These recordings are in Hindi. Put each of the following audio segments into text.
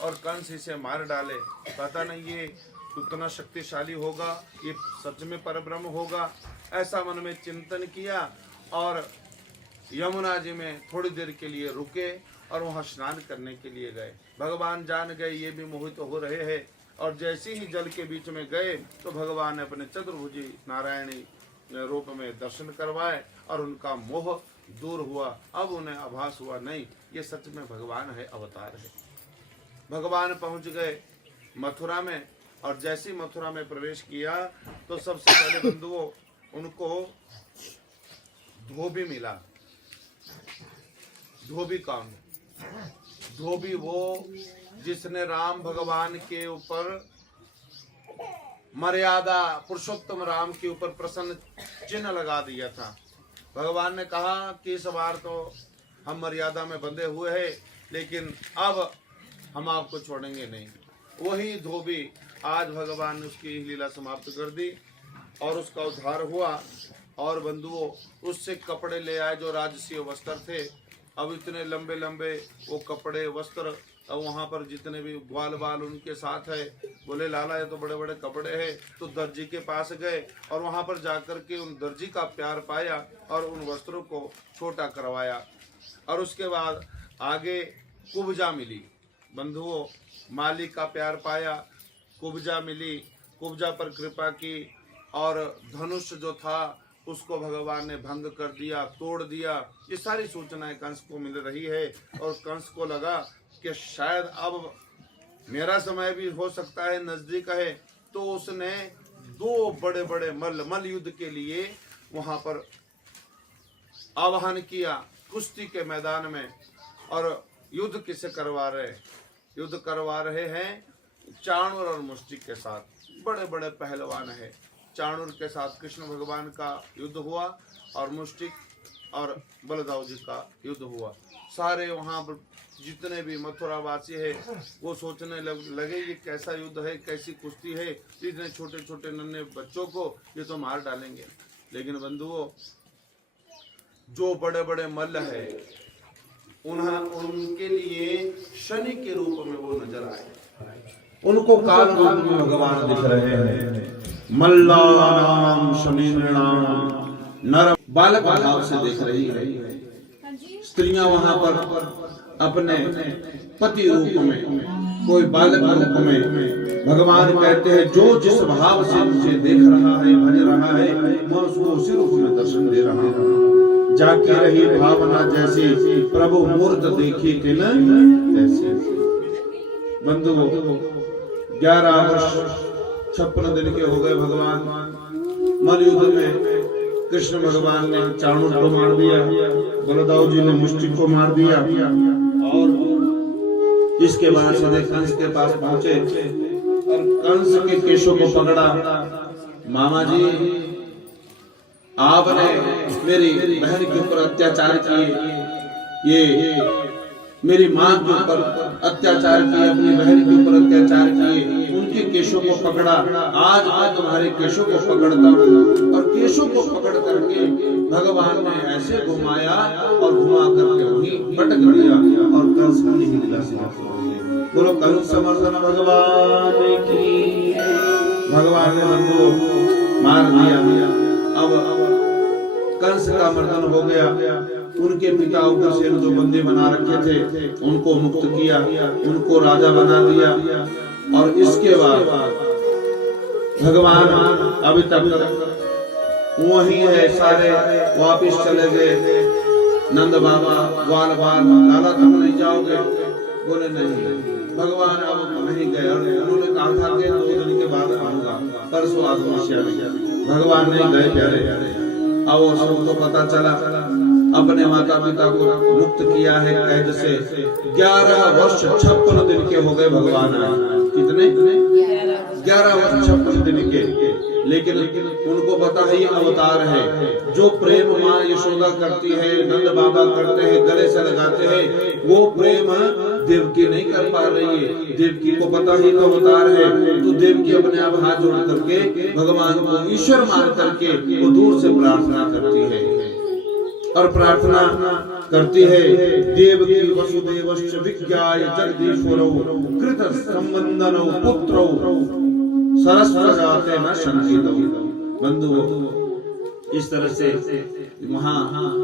और कंस इसे मार डाले। पता नहीं ये कितना शक्तिशाली होगा, ये सच में परब्रह्म होगा। ऐसा मन में चिंतन किया और यमुना जी में थोड़ी देर के लिए रुके और वहां स्नान करने के लिए गए। भगवान जान गए ये भी मोहित हो रहे हैं, और जैसे ही जल के बीच में गए तो भगवान ने अपने चतुर्भुजी नारायणी रूप में दर्शन करवाए और उनका मोह दूर हुआ। अब उन्हें आभास हुआ नहीं ये सच में भगवान है, अवतार है। भगवान पहुंच गए मथुरा में, और जैसी मथुरा में प्रवेश किया तो सबसे पहले बंधुओं उनको धोबी मिला। धोबी कौन? धोबी वो जिसने राम भगवान के ऊपर मर्यादा, पुरुषोत्तम राम के ऊपर प्रसन्न चिन्ह लगा दिया था। भगवान ने कहा कि इस बार तो हम मर्यादा में बंधे हुए हैं, लेकिन अब हम आपको छोड़ेंगे नहीं। वही धोबी आज भगवान ने उसकी लीला समाप्त कर दी और उसका उद्धार हुआ। और बंधुओं उससे कपड़े ले आए जो राजसीय वस्त्र थे। अब इतने लंबे लंबे वो कपड़े वस्त्र, अब वहाँ पर जितने भी ग्वाल बाल उनके साथ है, बोले लाला ये तो बड़े बड़े कपड़े हैं। तो दर्जी के पास गए और वहाँ पर जाकर के उन दर्जी का प्यार पाया और उन वस्त्रों को छोटा करवाया। और उसके बाद आगे कुब्जा मिली। बंधुओं मालिक का प्यार पाया, कुब्जा मिली, कुब्जा पर कृपा की और धनुष जो था उसको भगवान ने भंग कर दिया, तोड़ दिया। ये सारी सूचनाएं कंस को मिल रही है और कंस को लगा कि शायद अब मेरा समय भी हो सकता है नजदीक है। तो उसने दो बड़े बड़े मल्ल युद्ध के लिए वहां पर आह्वान किया कुश्ती के मैदान में। और युद्ध किसे करवा रहे? युद्ध करवा रहे हैं चाणूर और मुष्टिक के साथ। बड़े बड़े पहलवान है। चाणूर के साथ कृष्ण भगवान का युद्ध हुआ और मुष्टिक और बलदाव जी का युद्ध हुआ। सारे वहां पर जितने भी मथुरा वासी है वो सोचने लगे ये कैसा युद्ध है, कैसी कुश्ती है, इतने छोटे छोटे नन्हे बच्चों को ये तो मार डालेंगे। लेकिन बंधुओं जो बड़े बड़े मल्ल है उनके लिए शनि के रूप में वो नजर आए। उनको काल रूप में भगवान दिख रहे हैं। मल्लानाम शनिनाम नर बालक भाव से देख रही है। स्त्रियां वहां पर अपने पति रूप में, कोई बालक रूप में। भगवान कहते हैं जो जिस भाव से मुझे देख रहा है, भज रहा है, मैं उसको उसी रूप में दर्शन दे रहा हूँ। जाके रही भावना जैसी प्रभु मूर्त देखी थी न तैसी। बंधुओं 11 वर्ष 56 दिन के हो गए भगवान। मल युद्ध में कृष्ण भगवान ने चाणूर को मार दिया, बलदाव जी ने मुष्टिक को मार दिया। और इसके बाद सीधे कंस के पास पहुंचे और कंस के केशों को पकड़ा। मामा जी आपने मेरी बहन के ऊपर अत्याचार किए, ये मेरी माँ के ऊपर अत्याचार किए, अपनी बहन के ऊपर अत्याचार किए, उनके केशों को पकड़ा। आज मैं तुम्हारे केशों को पकड़ता हूँ। और केशों को पकड़ करके भगवान ने ऐसे घुमाया और घुमा करके वहीं पटक दिया और कंस की लीला समाप्त हो गई। बोलो कंस समर्दन भगवान की। भगवान ने बंधु मार दिया। अब कंस का मर्दन हो गया। उनके पिता उग्रसेन जो बंदी बना रखे थे उनको मुक्त किया, उनको राजा बना दिया। और इसके बाद भगवान अभी तक वही है, सारे वापिस चले गए। नंद बाबा ग्वाल बाल लाला तुम नहीं जाओगे? बोले नहीं। भगवान अब नहीं गए और उन्होंने कहा था कि 2 दिन के बाद आऊंगा, परसों आऊंगा। भगवान नहीं गए प्यारे। अब सबको पता चला अपने माता पिता को मुक्त किया है कैद से। 11 वर्ष 56 दिन के हो गए भगवान आए। कितने? 11 वर्ष 56 दिन के। लेकिन उनको पता है ये अवतार है। जो प्रेम माँ यशोदा करती है, नंद बाबा करते हैं, गले से लगाते हैं, वो प्रेम देवकी नहीं कर पा रही है। देवकी को पता ही तो अवतार है। तो देवकी अपने आप हाथ जोड़ करके भगवान को ईश्वर मान करके वो दूर से प्रार्थना करती है। और प्रार्थना करती है। देवकी वसुदेवश्च विज्ञाय जगदीश्वरौ कृत संबंधनौ पुत्रौ सरस्वजाते न शंकितौ। बंधुओं, इस तरह से वहां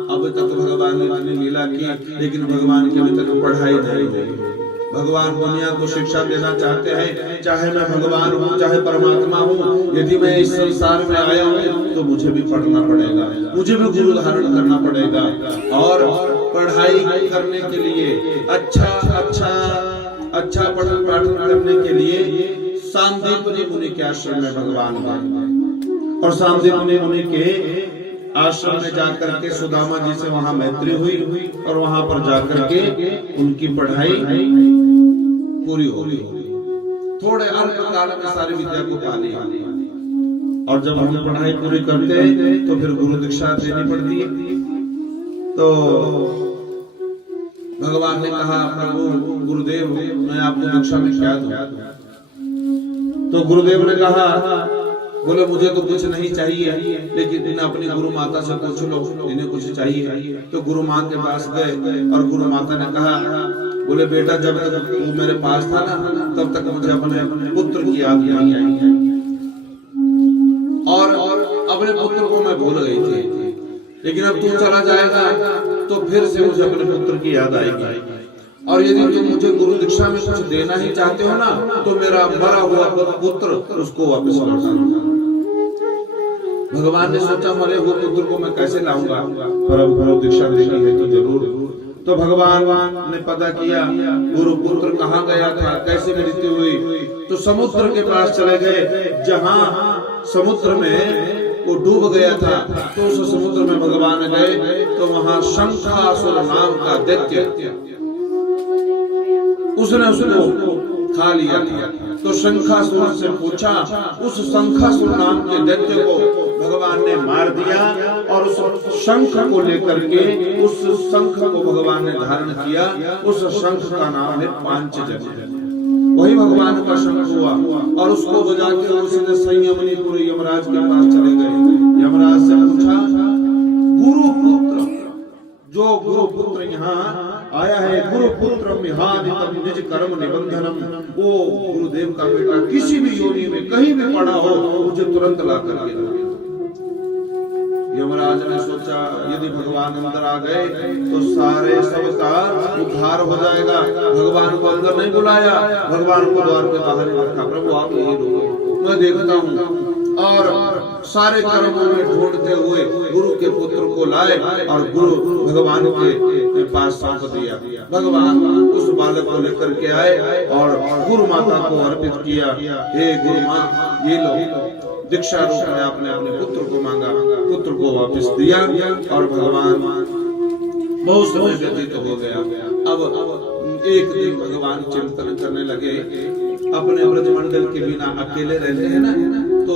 अब तक भगवान ने अपनी लीला की, लेकिन भगवान की अभी तक पढ़ाई नहीं हुई। भगवान दुनिया को शिक्षा देना चाहते हैं, चाहे मैं भगवान हूँ चाहे परमात्मा हूँ, यदि मैं इस संसार में आया हूँ तो मुझे भी पढ़ना पड़ेगा, मुझे भी गुरु धारण करना पड़ेगा। और पढ़ाई करने के लिए अच्छा पठन पाठन करने के लिए सांदीपनि मुनि के आश्रम में भगवान गए और सांदीपनि मुनि के आश्रम में जाकर के सुदामा जी से वहां मैत्री हुई और वहां पर जाकर के उनकी पढ़ाई पूरी हो गई। थोड़े अल्पकाल में सारी विद्या को पा लिया। और जब हम पढ़ाई पूरी करते हैं तो फिर गुरु दीक्षा देनी पड़ती है। तो भगवान ने कहा, प्रभु गुरुदेव मैं आपको दीक्षा में क्या दूं? तो गुरुदेव ने कहा, बोले मुझे तो कुछ नहीं चाहिए, लेकिन इन्हें अपनी गुरु माता से पूछ लो, इन्हें कुछ चाहिए। तो गुरु माँ के पास गए और गुरु माता ने कहा, बोले बेटा जब तक तू मेरे पास था ना तब तक मुझे अपने पुत्र की याद नहीं आई और अपने पुत्र को मैं भूल गई थी, लेकिन अब तू चला जाएगा तो फिर से मुझे अपने पुत्र की याद आएगी। और यदि तुम मुझे गुरु दीक्षा में कुछ देना ही चाहते हो ना तो मेरा मरा हुआ पुत्र उसको वापस लौटाना। भगवान ने सोचा मरे हुए पुत्र को मैं कैसे लाऊंगा, पर अब गुरु दीक्षा देनी है तो जरूर। तो भगवान ने पता किया गुरु पुत्र कहाँ गया था, कैसे मृत्यु हुई। तो समुद्र के पास चले गए, जहाँ समुद्र में वो डूब गया था। तो उस समुद्र में भगवान गए तो वहां शंखासुर नाम का दैत्य उसने उसको खा लिया था। तो शंखासुर से पूछा, उस शंखासुर नाम के दैत्य को भगवान ने मार दिया और उस शंख को लेकर के उस शंख को भगवान ने धारण किया। उस शंख का नाम है पांचजन्य। वही भगवान का शंख हुआ और उसको बजा के उसने संयमनीपुर यमराज के पास चले गए। यमराज से पूछा, गुरु पुत्र, जो गुरु पुत्र यहाँ आया है, गुरु पुत्र मिहानितम निज कर्म निबंधनम, वो गुरुदेव का बेटा किसी भी योनि में कहीं भी पड़ा हो मुझे तुरंत ला करके दो। यमराज ने सोचा यदि भगवान अंदर आ गए तो सारे सब का उद्धार हो जाएगा। भगवान को अंदर नहीं बुलाया, भगवान को द्वार के बाहर रखा। प्रभु आप यही रुको, मैं देखता हूँ। और सारे कर्मों में ढूंढते हुए गुरु के पुत्र को लाए और गुरु भगवान के पास सौंप दिया। भगवान उस बालक को लेकर के आए और गुरु माता को अर्पित किया। हे गुरु माँ, ये लो दीक्षा रूप में आपने अपने पुत्र को मांगा, पुत्र को वापस दिया। और भगवान बहुत समय व्यतीत हो गया। अब एक दिन भगवान चिंतन करने लगे। अपने ब्रजमंडल के बिना अकेले रहते हैं ना, तो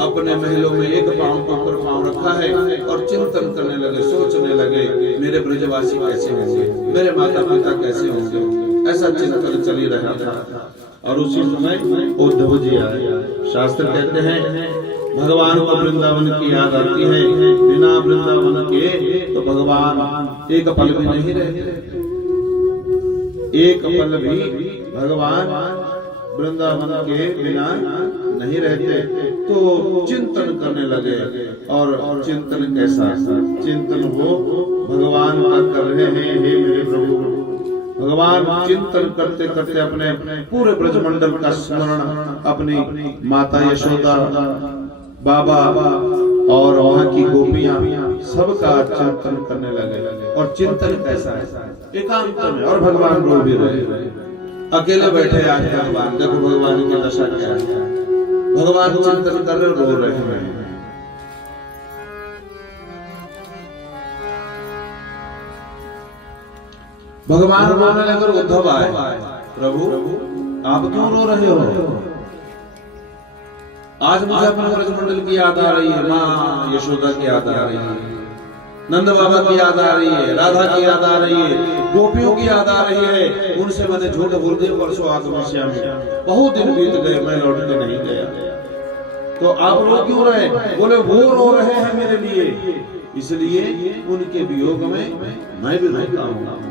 अपने महलों में एक पांव के ऊपर पांव रखा है और चिंतन करने लगे, सोचने लगे मेरे ब्रजवासी कैसे होंगे, मेरे माता पिता कैसे होंगे। ऐसा चिंतन चल ही रहा था। और उसी समय उद्धव जी आए। शास्त्र कहते हैं भगवान को वृंदावन की याद आती है, बिना वृंदावन के तो भगवान एक पल भी नहीं रहते। एक पल भी भगवान वृंदावन के बिना नहीं रहते। तो चिंतन करने लगे। और चिंतन कैसा? चिंतन हो भगवान का कर रहे हैं, हे मेरे प्रभु। भगवान चिंतन करते करते अपने पूरे ब्रजमंडल का स्मरण, अपनी माता यशोदा, बाबा और वहाँ की गोपियां, सबका चिंतन करने लगे। और चिंतन कैसा है? एकांत में। और भगवान रो भी रहे, अकेले बैठे आज भगवान। देखो भगवान की दशा क्या है। भगवान चिंतन कर रहे, रो रहे हैं। भगवान रोने लगे। उद्धव आए, प्रभु आप क्यों रो रहे हो? आज मुझे अपने ब्रजमंडल की याद आ रही है, माँ यशोदा की याद आ रही है, नंद बाबा की याद आ रही है, राधा की याद आ रही है, गोपियों की याद आ रही है। उनसे मैंने झूठ बोल दिया परसों आत्महत्या में, बहुत दिन बीत गए, मैं लौट के नहीं गया। तो आप रो क्यों रहे? बोले वो रो रहे हैं मेरे लिए, इसलिए उनके वियोग में मैं भी रोता हूं।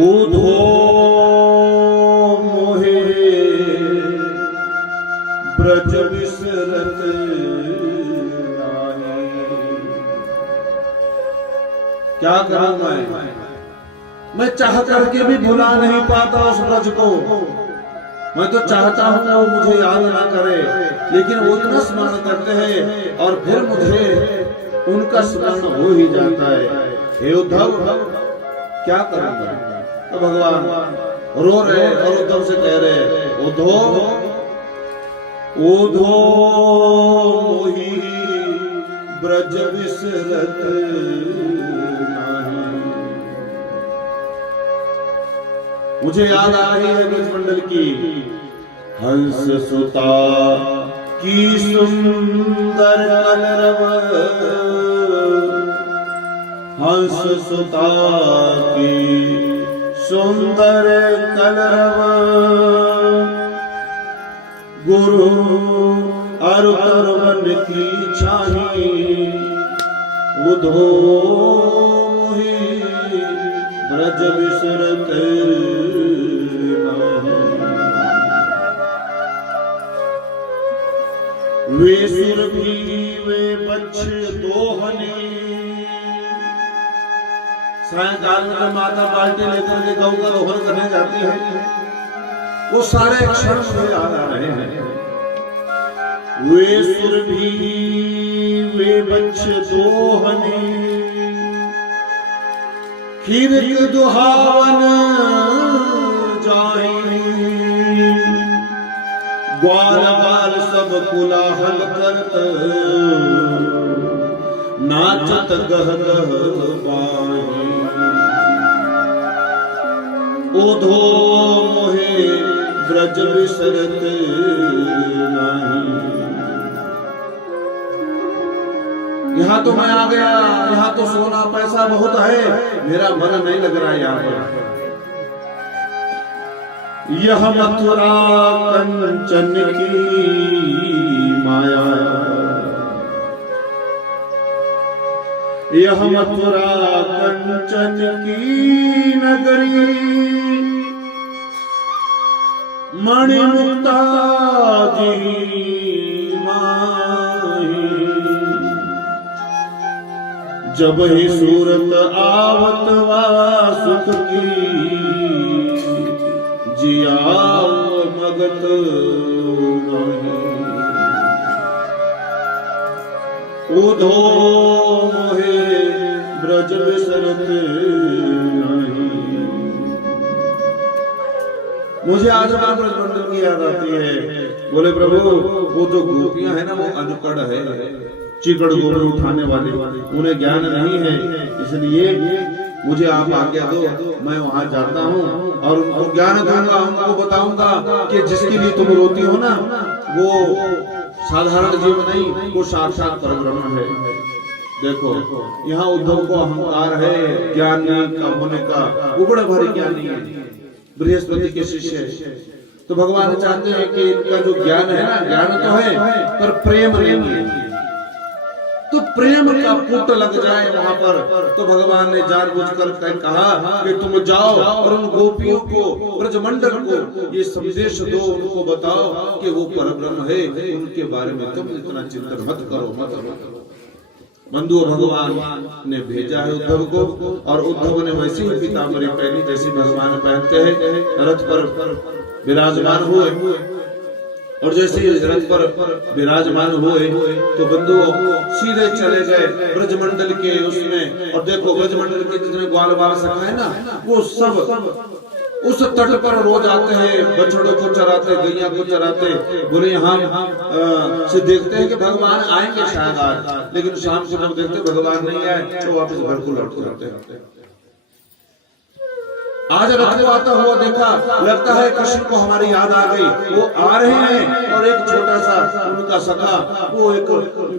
उधो मोहे ब्रज विसरत नाहि। क्या करूं मैं चाह करके भी भुला नहीं पाता उस ब्रज को। मैं तो चाहता हूं वो मुझे याद ना करे, लेकिन वो इतना स्मरण करते हैं और फिर मुझे उनका स्मरण हो ही जाता है। हे उद्धव, क्या करूंगा? तो भगवान रो रहे और उद्धव से कह रहे, उद्धव उद्धव मोहि ब्रज विसरत नाहि। मुझे याद आ रही है ब्रजमंडल की हंस सुता की सुंदर कलरव, हंस सुता की सुंदर कलरव, गुरु अरु तरवन की छाही। उधो मोहि ब्रज विसरत नाहि। वे सुरभि वे बच्छ दोहनी। सायंकाल में जब माता बाल्टी लेकर के गौ का दोहन करने जाती है, वो सारे क्षण मुझे याद आ रहे हैं। वे सुरभि वे बच्छ दोहनी, खीरक दुहावन जाई। ग्वाल बाल सब कुलाहल करत, नाचत गह गह बाई। उधो मोहे ब्रज विसरत नाहि। यहाँ तो मैं आ गया, यहाँ तो सोना पैसा बहुत है, मेरा मन नहीं लग रहा है यहाँ पर। यह मथुरा कंचन की माया, यह मथुरा कंचन की नगरी। मणिमुक्ता जी माही, जब ही सूरत आवत वा सुख की। जिया मगत नहीं। उधो मोहे ब्रज विसरत नहीं। मुझे आज ब्रजमंडल की याद आती है। बोले प्रभु, वो जो गोपियां है ना, वो अनपढ़ है, चिकड़ गोबर उठाने वाले, उन्हें ज्ञान नहीं है। इसलिए मुझे आप आज्ञा दो, मैं वहां जाता हूँ और उनको ज्ञान दूंगा, उनको बताऊंगा कि जिसके लिए तुम रोती हो ना, वो साधारण जीव नहीं, वो साक्षात परब्रह्म है। देखो, यहाँ उद्धव को अहंकार है ज्ञानी का होने का, वो बड़ा भारी ज्ञानी है, बृहस्पति के शिष्य है। तो भगवान चाहते हैं कि इनका जो ज्ञान है ना, ज्ञान तो है पर प्रेम नहीं है, तो प्रेम का पुट लग जाए वहां पर। तो भगवान ने जानबूझकर कहा कि तुम जाओ और उन गोपियों को, ब्रजमंडल को ये संदेश दो, उनको बताओ कि वो परब्रह्म है, उनके बारे में तुम इतना चिंतन मत करो, मत करो। बंधुओं, भगवान ने भेजा है उद्धव को, और उद्धव ने वैसी ही पीताम्बरी पहनी जैसी भगवान पहनते हैं। रथ पर विराजमान हुए, और जैसे रथ पर विराजमान हुए तो बंधुओं सीधे चले गए ब्रजमंडल के उसमें। और देखो, ब्रजमंडल के जितने ग्वाल बाल सखा है ना, वो सब उस तट पर रोज आते हैं, बछड़ों को चराते, गैया को चराते। बोले हम से देखते हैं कि भगवान आएंगे शायद आज, लेकिन शाम को जब देखते भगवान नहीं आए तो वापस घर को लौट जाते हैं। आज रथ को आता हुआ देखा, लगता है कृष्ण को हमारी याद आ गई, वो आ रहे हैं। और एक छोटा सा उनका सखा वो एक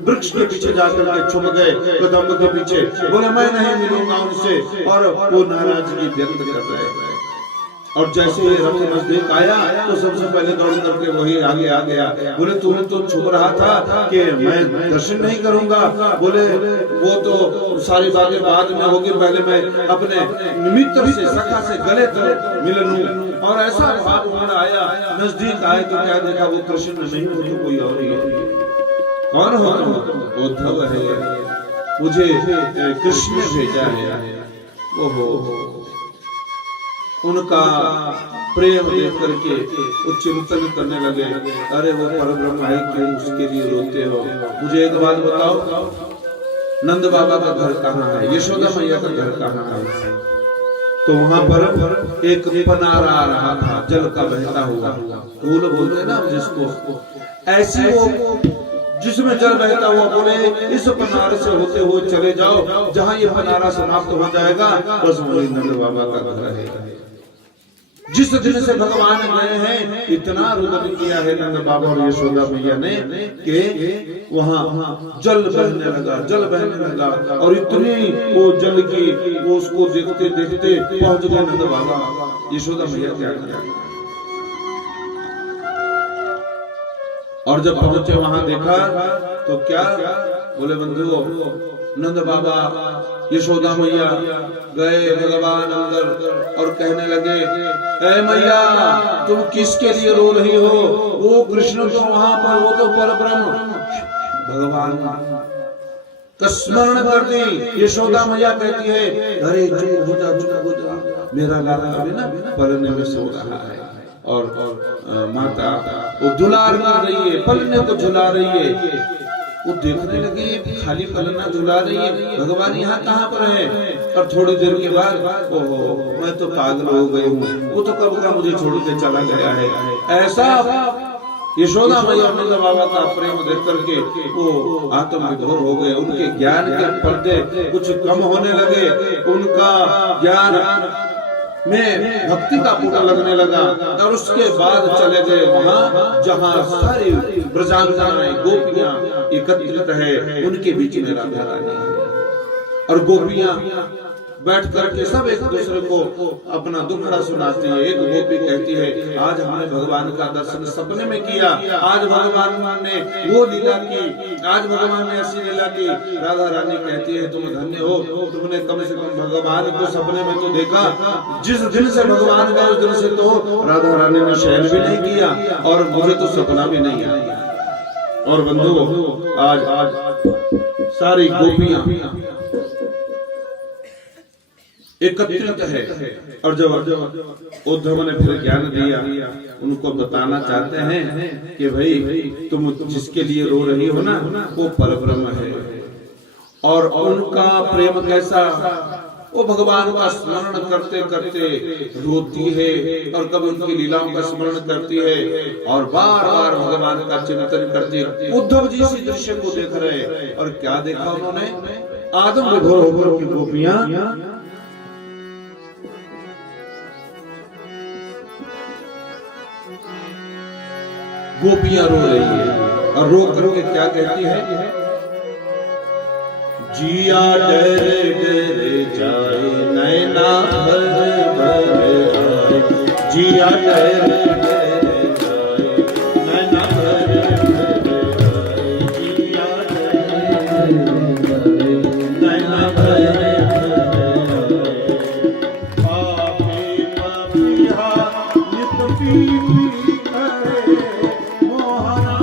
वृक्ष के पीछे जाकर के छुप गए, कदम के पीछे। बोले मैं नहीं मिलूंगा उनसे, और वो नाराजगी व्यक्त कर रहे हैं। और जैसे ही रक्त नजदीक आया तो सबसे पहले दौड़ करके वही आगे आ गया। बोले तूने तो छुप रहा था कि मैं दर्शन नहीं करूंगा। बोले वो तो सारी बातें बाद में होगी, पहले मैं अपने मित्र से सखा से गले तक मिलन लूं। और ऐसा भाव उमड़ आया, नजदीक आए तो क्या देखा वो कृष्ण नहीं, वो तो कोई और ही है। कौन हो तुम? उद्धव है, मुझे कृष्ण ने भेजा है। ओहो, उनका प्रेम देख करके वो चिंतन करने लगे, अरे वो परब्रह्म है, क्यों उसके लिए रोते हो? मुझे एक बात बताओ, नंद बाबा का घर कहाँ है? यशोदा मैया का घर कहाँ है? तो वहां पर एक पनारा आ रहा था, जल का बहता हुआ, फूल बोलते हैं ना जिसको, ऐसी वो जिसमें जल बहता हुआ। बोले इस पनारे से होते हुए चले जाओ, जहां ये पनारा समाप्त हो जाएगा बस वही नंद बाबा का घर है। जिस दिन से भगवान गए हैं इतना रुदन किया है नंद बाबा और यशोदा मैया ने कि वहां जल बहने लगा, जल बहने लगा। और इतनी वो जल की वो उसको देखते देखते पहुंच गए नंद बाबा। यशोदा मैया क्या किया, और जब पहुंचे वहां देखा तो क्या बोले, बंधुओं नंद बाबा यशोदा मैया गए भगवान अंदर और कहने लगे, ऐ मैया तुम किसके लिए रो रही हो? वो कृष्ण तो वहां पर, वो तो परब्रह्म भगवान का स्मरण कर दी। यशोदा मैया कहती है, अरे चुप हो जा, चुप हो जा, मेरा लाला अभी ना पलने में सो रहा है। और माता वो दुलार कर रही है, पलने को झुला रही है। वो देखने लगी खाली पलना झुला रही है, भगवान यहाँ कहाँ पर है? और थोड़ी देर के बाद ओहो मैं तो पागल हो गई हूँ, वो तो कब का मुझे छोड़ के चला गया है। ऐसा यशोदा मैया नंद बाबा का प्रेम देख करके वो आत्मविभोर हो गए। उनके ज्ञान के पर्दे कुछ कम होने लगे, उनका ज्ञान में भक्ति का पुट लगने लगा। और उसके बाद चले गए वहां जहां सारी ब्रजांगनाएं गोपियां एकत्रित है, उनके बीच में राधा रानी है। और गोपियां बैठ करके सब एक दूसरे को अपना दुखड़ा सुनाती है। एक गोपी कहती है, आज हमने भगवान का दर्शन सपने में किया, आज भगवान ने वो लीला की, आज भगवान ने ऐसी लीला की। राधा रानी कहती है, तुम धन्य हो, तुमने कम से कम भगवान को सपने में तो देखा। जिस दिन से भगवान गए उस दिन से तो राधा रानी ने शयन भी नहीं किया और मुझे तो सपना भी नहीं आया। और बंधुओं आज सारी गोपियां एकत्रित है। और जब उद्धव ने फिर ज्ञान दिया, उनको बताना चाहते हैं कि भाई तुम जिसके लिए रो रही हो ना वो परब्रह्म है। और उनका प्रेम कैसा, वो भगवान का स्मरण करते करते रोती है और कभी उनकी लीलाओं का स्मरण करती है और बार बार भगवान का चिंतन करती है। उद्धव जी इसी दृश्य को देख रहे और क्या देखा उन्होंने, आदम विभोर होकर की गोपियां रो रही है। और रो करके क्या कहती है, जिया डरे डरे जाए नैना भर भर आए, जिया डरे डरे जाए नैना भर भर आए, जिया डरे डरे नैना भर भर आए। पापी पापिहा नित पीपी करे मोहना,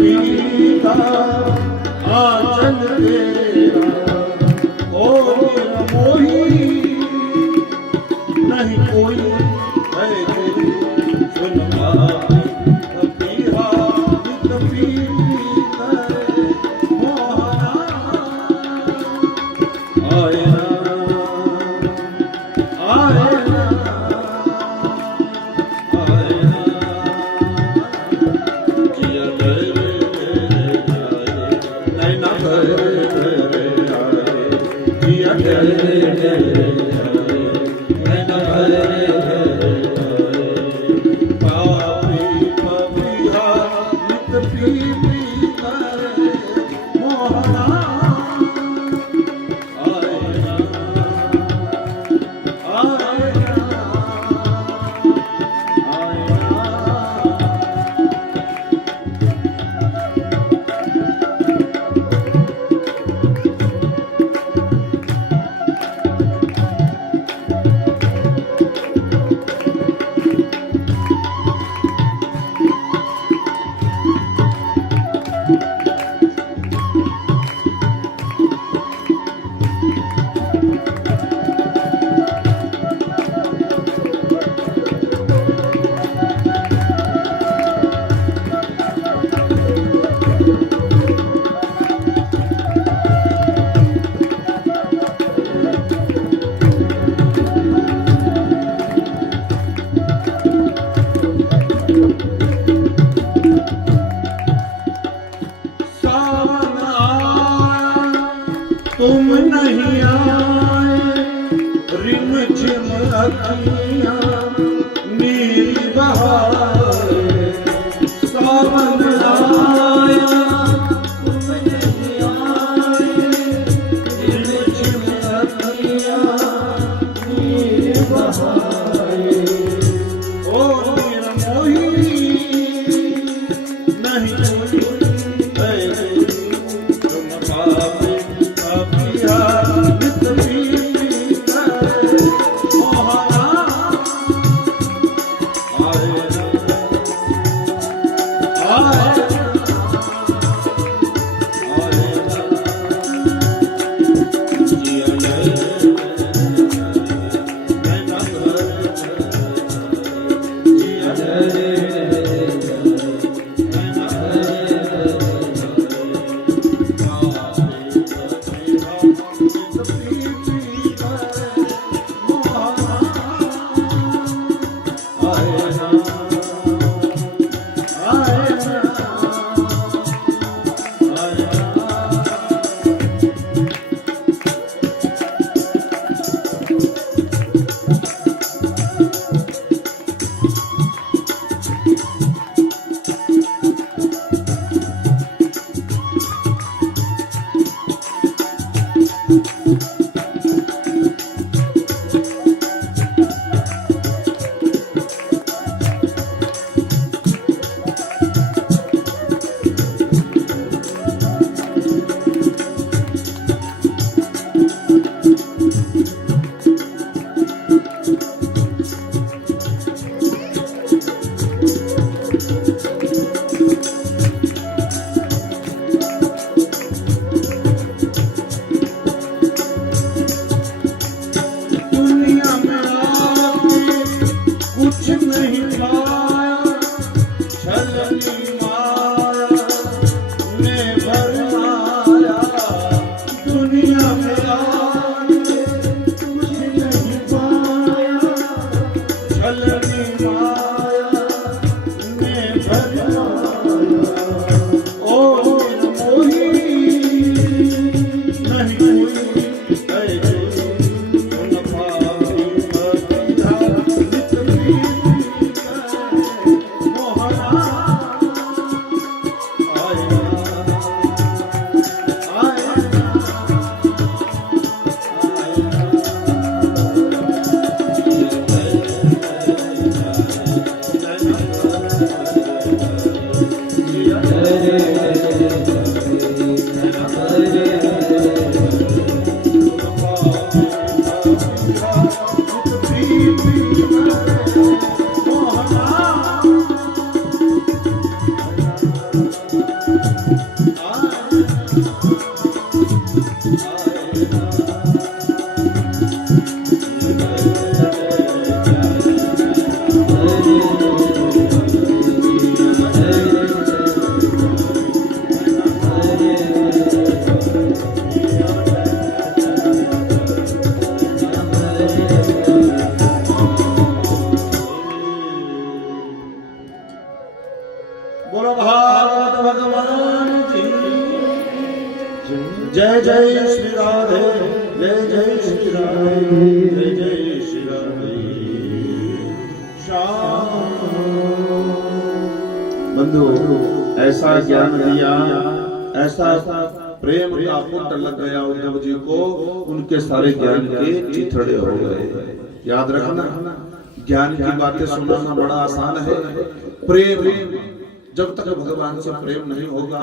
पीता आंचल तेरा और मोही नहीं कोई है तेरी सुन पापी पपीहा नित पीता मोहना आए ना आए ना आए ना जिया तेरे नैना तेरे जिया तेरे नैना पापी पपीहा नित पीता मोहना आए ना आए ना आए सावन आया तुम नहीं आए रिम झिम अखियां मेरी बहाए सावन आया तुम नहीं आए रिम झिम अखियां मेरी बहाए ओ मेरा मोही नहीं कोई तुम पापी पपीहा नित पीता मोहना आए ना आए जिया नैना जिया दुनिया में आके कुछ नहीं पाया छलनी माया ने भरमाया दुनिया में आके कुछ नहीं पाया बंधु ऐसा ज्ञान दिया, ऐसा प्रेम का पुट लग गया उद्धव जी को, उनके सारे ज्ञान के चिथड़े हो गए। याद रखना, ज्ञान की बातें सुनाना बड़ा आसान है, प्रेम जब तक भगवान से प्रेम नहीं होगा,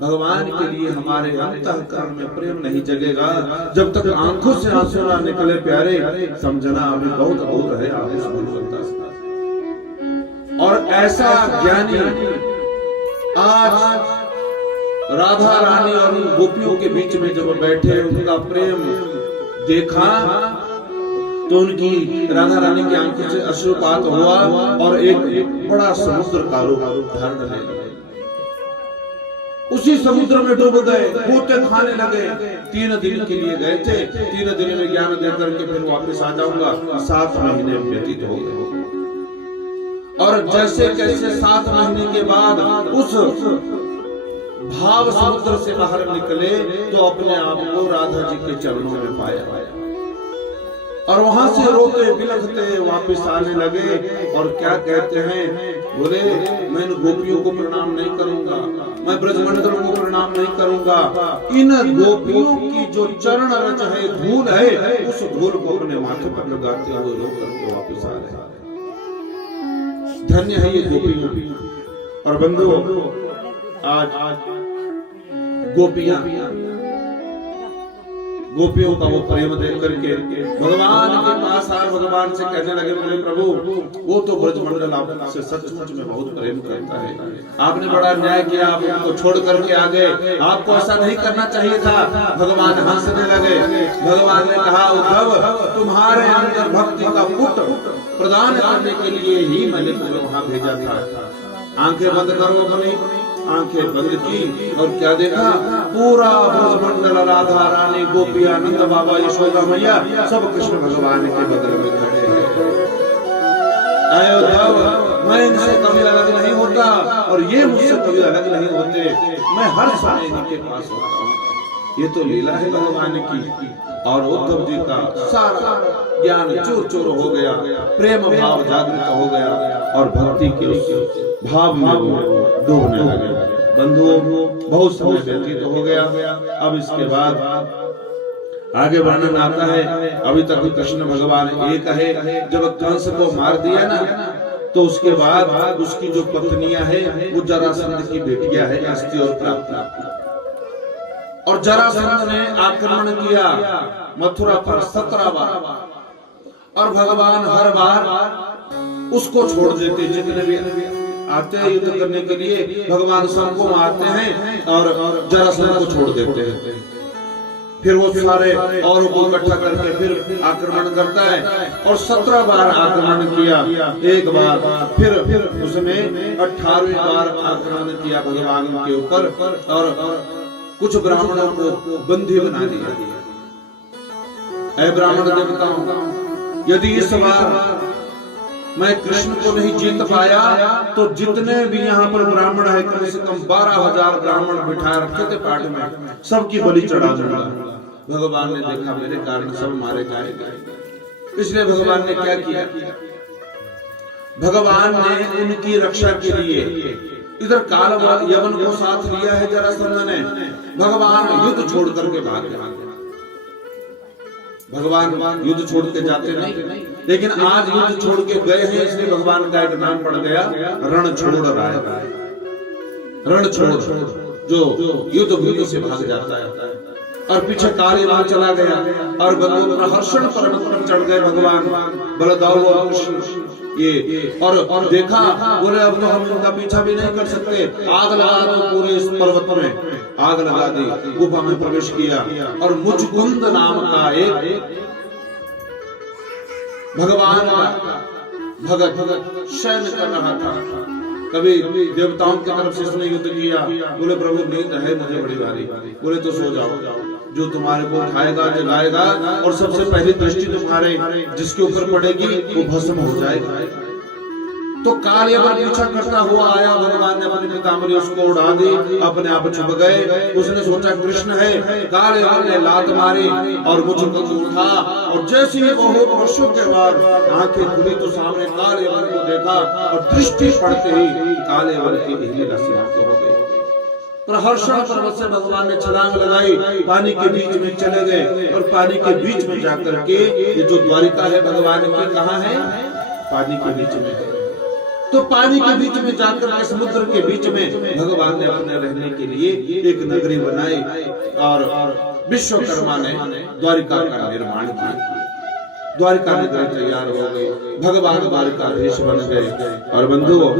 भगवान के लिए हमारे अंतःकरण में प्रेम नहीं जगेगा, जब तक आंखों से आंसू ना निकले प्यारे, समझना अभी बहुत दूर है आप इस गुणवत्ता से। और ऐसा ज्ञानी आज राधा रानी और गोपियों के बीच में जब बैठे, उनका प्रेम देखा तो उनकी राधा रानी की आंखों से अश्रुपात हुआ और एक बड़ा समुद्र का रूप धारण ले लिया। उसी समुद्र में डूब गए, गोते खाने लगे। 3 दिन के लिए गए थे, 3 दिन में ज्ञान देकर के फिर वापस आ जाऊंगा। 7 महीने व्यतीत हो गए और जैसे कैसे 7 महीने के बाद उस भाव समुद्र से बाहर निकले तो अपने आप को राधा जी के चरणों में पाया और वहां से रोते बिलखते वापस आने लगे। और क्या कहते हैं, बोले मैं गोपियों को प्रणाम नहीं करूंगा, मैं ब्रजमंडल को प्रणाम नहीं करूंगा, इन गोपियों की जो चरण रज है, धूल है, उस धूल को अपने माथे पर लगाते हुए रो करके वापस आ रहे। धन्य है ये गोपी। और बंधु आज गोपियों का वो प्रेम देख करके भगवान के पास आए, भगवान से कहने लगे, बोले प्रभु वो तो ब्रजमंडल आपसे सचमुच में बहुत प्रेम करता है, आपने बड़ा न्याय किया, आप उनको छोड़ करके आ गए, आपको ऐसा नहीं करना चाहिए था। भगवान हंसने लगे। भगवान ने कहा, उद्धव तुम्हारे अंदर भक्ति का पुट प्रदान करने के लिए ही मैंने तुम्हें वहां भेजा था। आंखें बंद करो अपनी, आंखें बंद की और क्या देखा, पूरा ब्रजमंडल, राधा रानी, गोपिया, नंद बाबा, यशोदा मैया, सब कृष्ण भगवान के बदल में खड़े हैं। उद्धव मैं इनसे कभी अलग नहीं होता और ये मुझसे कभी अलग नहीं होते, मैं हर समय इनके पास होता हूँ। ये तो लीला है भगवान की। और उद्धव जी का सारा ज्ञान चूर चूर हो गया, प्रेम भाव जागृत हो गया और भक्ति के भाव में डूबने लगे। बंधुओं बहुत समय व्यतीत हो गया। अब इसके बाद आगे वर्णन आता है। अभी तक कृष्ण भगवान एक है, जब कंस को मार दिया ना, तो उसके बाद उसकी जो पत्नियां है वो जरासंध की बेटियां है, अस्ति और प्राप्ति। और जरासंध ने आक्रमण किया मथुरा पर 17 बार और भगवान हर बार उसको छोड़ देते। जितने भी आते हैं युद्ध करने के लिए भगवान सबको मारते हैं और जरासंध को छोड़ देते हैं। फिर वो सारे और को इकट्ठा करके फिर आक्रमण करता है और 17 बार आक्रमण किया। एक बार फिर उसने 18वीं बार आक्रमण किया भगवान के ऊपर और कुछ ब्राह्मणों को बंदी बना दिया। ऐ ब्राह्मण देवताओं, यदि इस बार मैं कृष्ण को नहीं जीत पाया तो जितने भी यहाँ पर ब्राह्मण है, कम से कम 12,000 ब्राह्मण बिठा रखे थे पाठ में, सबकी बलि चढ़ा दूंगा। भगवान ने देखा मेरे कारण सब मारे जाएंगे, इसलिए भगवान ने क्या किया, भगवान ने उनकी रक्षा के लिए इधर काल यवन को साथ लिया है जरासंध ने। भगवान युद्ध छोड़ करके भाग गए। भगवान युद्ध छोड़ के जाते नहीं, लेकिन आज युद्ध छोड़ के गए हैं, इसलिए भगवान का एक नाम पड़ गया रण छोड़ रहा है। रण छोड़ जो युद्ध भूमि से भाग जाता है और पीछे काल यवन चला गया और प्रहर्षण पर चढ़ गए भगवान बलदाऊ और कृष्ण ये और देखा, बोले अब तो हम इनका पीछा भी नहीं कर सकते। आग लगा दो, पूरे इस पर्वत में आग लगा दी, गुफा में प्रवेश किया और मुचकुंद नाम का एक भगवान भगत शयन कर रहा था। कभी देवताओं की तरफ से उसने युद्ध किया। बोले प्रभु नींद है मुझे बड़ी भारी। बोले तो सो जाओ, जो तुम्हारे को उठाएगा जगाएगा और सबसे पहली दृष्टि तुम्हारे जिसके ऊपर पड़ेगी वो भस्म हो जाएगा। तो काल यवन पीछा करता हुआ आया, भगवान ने अपनी पीताम्बरी उसको उड़ा दी, अपने आप छुप गए। उसने सोचा कृष्ण है, काल यवन ने लात मारी और मुझको उठा, और जैसे ही बहुत वर्षों के बाद आंखें खुली तो सामने काल यवन को देखा, और दृष्टि पड़ते ही काल यवन की लीला समाप्त हो गई। पर हर्षण पर्वत से भगवान ने छलांग लगाई, पानी के बीच में चले गए, और पानी के बीच में जाकर के ये जो द्वारिका है भगवान की कहाँ है, पानी के बीच में है। तो पानी के बीच में जाकर के समुद्र के बीच में भगवान ने अपने रहने के लिए एक नगरी बनाई, और विश्वकर्मा ने द्वारिका का निर्माण किया। द्वारिका नगरी तैयार हो गई, भगवान द्वारिकाधीश बन गए। और बंधुओं,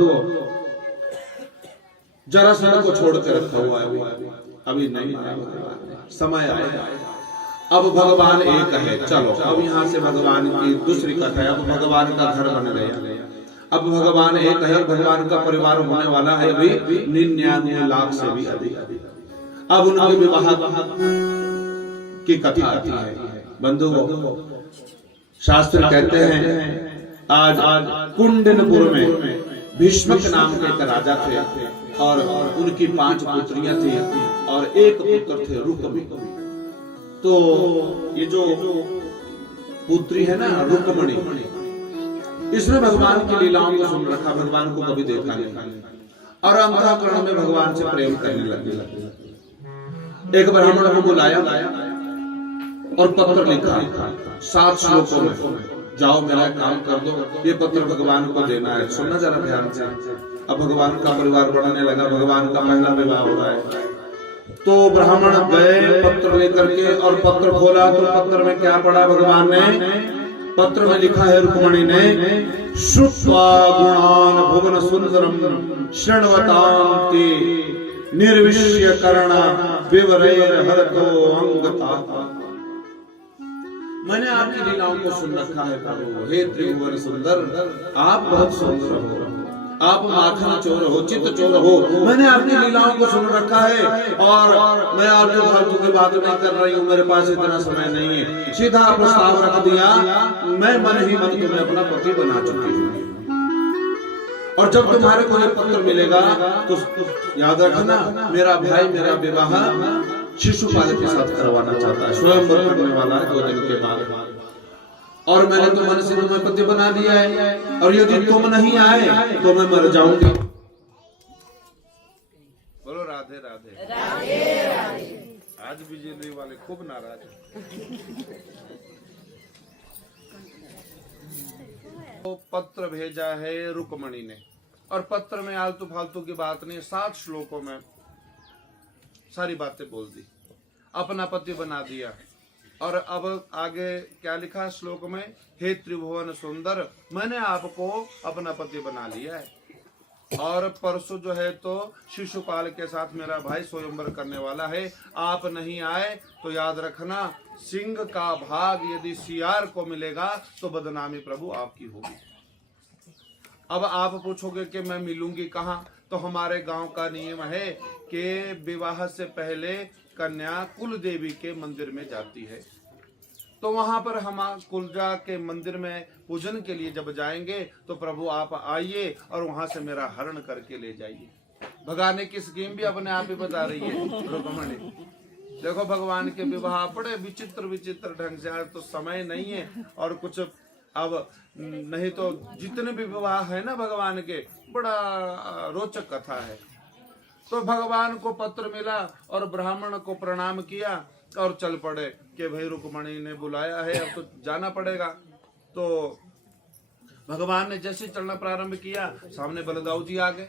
जरासंध को छोड़ के रखा हुआ है, अभी नहीं आया, समय आएगा। अब भगवान एक है, चलो अब यहाँ से भगवान की दूसरी कथा है। अब भगवान का घर बन गया, अब भगवान एक है, भगवान का परिवार होने वाला है अभी 99 लाख से भी अधिक। अब उनके विवाह की कथा आती है। बंधुओं, शास्त्र कहते हैं आज कुंडनपुर में भीष्मक नाम के एक राजा थे, और उनकी 5 पुत्रियां थी, और एक पुत्र थे रुक्मी। तो ये जो पुत्री है ना रुक्मणी, इसने भगवान की लीलाओं को सुन रखा, भगवान को कभी देखा नहीं, और अंतःकरण में भगवान से प्रेम करने लगी। एक ब्राह्मण को बुलाया और पत्र लिखा 7 श्लोकों में, जाओ मेरा काम कर दो, ये पत्र भगवान को देना है। सुनना जरा ध्यान से। अब भगवान का परिवार बढ़ने लगा, भगवान का पहला विवाह हो रहा है। तो ब्राह्मण गए पत्र लेकर के, और पत्र खोला तो पत्र में क्या पढ़ा भगवान ने? पत्र में लिखा है रुक्मणी ने, श्रुत्वा गुणान भुवन सुंदरम शृण्वतांति निर्विष्य कर्ण विवरैर हरतो अंगता। मैंने आपकी लीलाओं को सुन रखा है प्रभु, हे त्रिभुवन सुंदर, आप बहुत सुंदर हो, आप माखन चोर हो, चित्त चोर हो। मैंने आपकी लीलाओं को सुन रखा है, और मैं आलतू फालतू की बात नहीं कर रही हूँ, मेरे पास इतना समय नहीं है। सीधा प्रस्ताव रख दिया, मैं मन ही मन तुम्हें अपना पति बना चुकी हूँ, और जब तुम्हारे को ये पत्र मिलेगा तो याद रखना, मेरा भाई मेरा विवाह शिशुपाल के साथ करवाना चाहता है, स्वयंवर करने वाला है 2 दिन के बाद, और मैंने तो मन से तुम्हें पति बना दिया है, और यदि तुम नहीं आए तो मैं मर जाऊंगी। बोलो राधे राधे राधे राधे। आज बिजली वाले खूब नाराज हैं। तो पत्र भेजा है रुक्मणी ने, और पत्र में आलतू फालतू की बात नहीं, 7 श्लोकों में सारी बातें बोल दी, अपना पति बना दिया। और अब आगे क्या लिखा श्लोक में? हे त्रिभुवन सुंदर, मैंने आपको अपना पति बना लिया है, और परसों जो है तो शिशुपाल के साथ मेरा भाई स्वयंवर करने वाला है। आप नहीं आए तो याद रखना, सिंह का भाग यदि सियार को मिलेगा तो बदनामी प्रभु आपकी होगी। अब आप पूछोगे कि मैं मिलूंगी कहाँ? तो हमारे गांव का नियम है कि विवाह से पहले कन्या कुल देवी के मंदिर में जाती है, तो वहां पर हम कुलजा के मंदिर में पूजन के लिए जब जाएंगे तो प्रभु आप आइए और वहां से मेरा हरण करके ले जाइए। भगाने की स्कीम भी अपने आप ही बता रही है रुक्मणी। देखो भगवान के विवाह बड़े विचित्र विचित्र ढंग से, आज तो समय नहीं है और कुछ अब नहीं तो जितने भी विवाह है ना भगवान के, बड़ा रोचक कथा है। तो भगवान को पत्र मिला और ब्राह्मण को प्रणाम किया और चल पड़े कि भाई रुक्मणी ने बुलाया है, अब तो जाना पड़ेगा। तो भगवान ने जैसे चलना प्रारंभ किया, सामने बलदाऊ जी आ गए।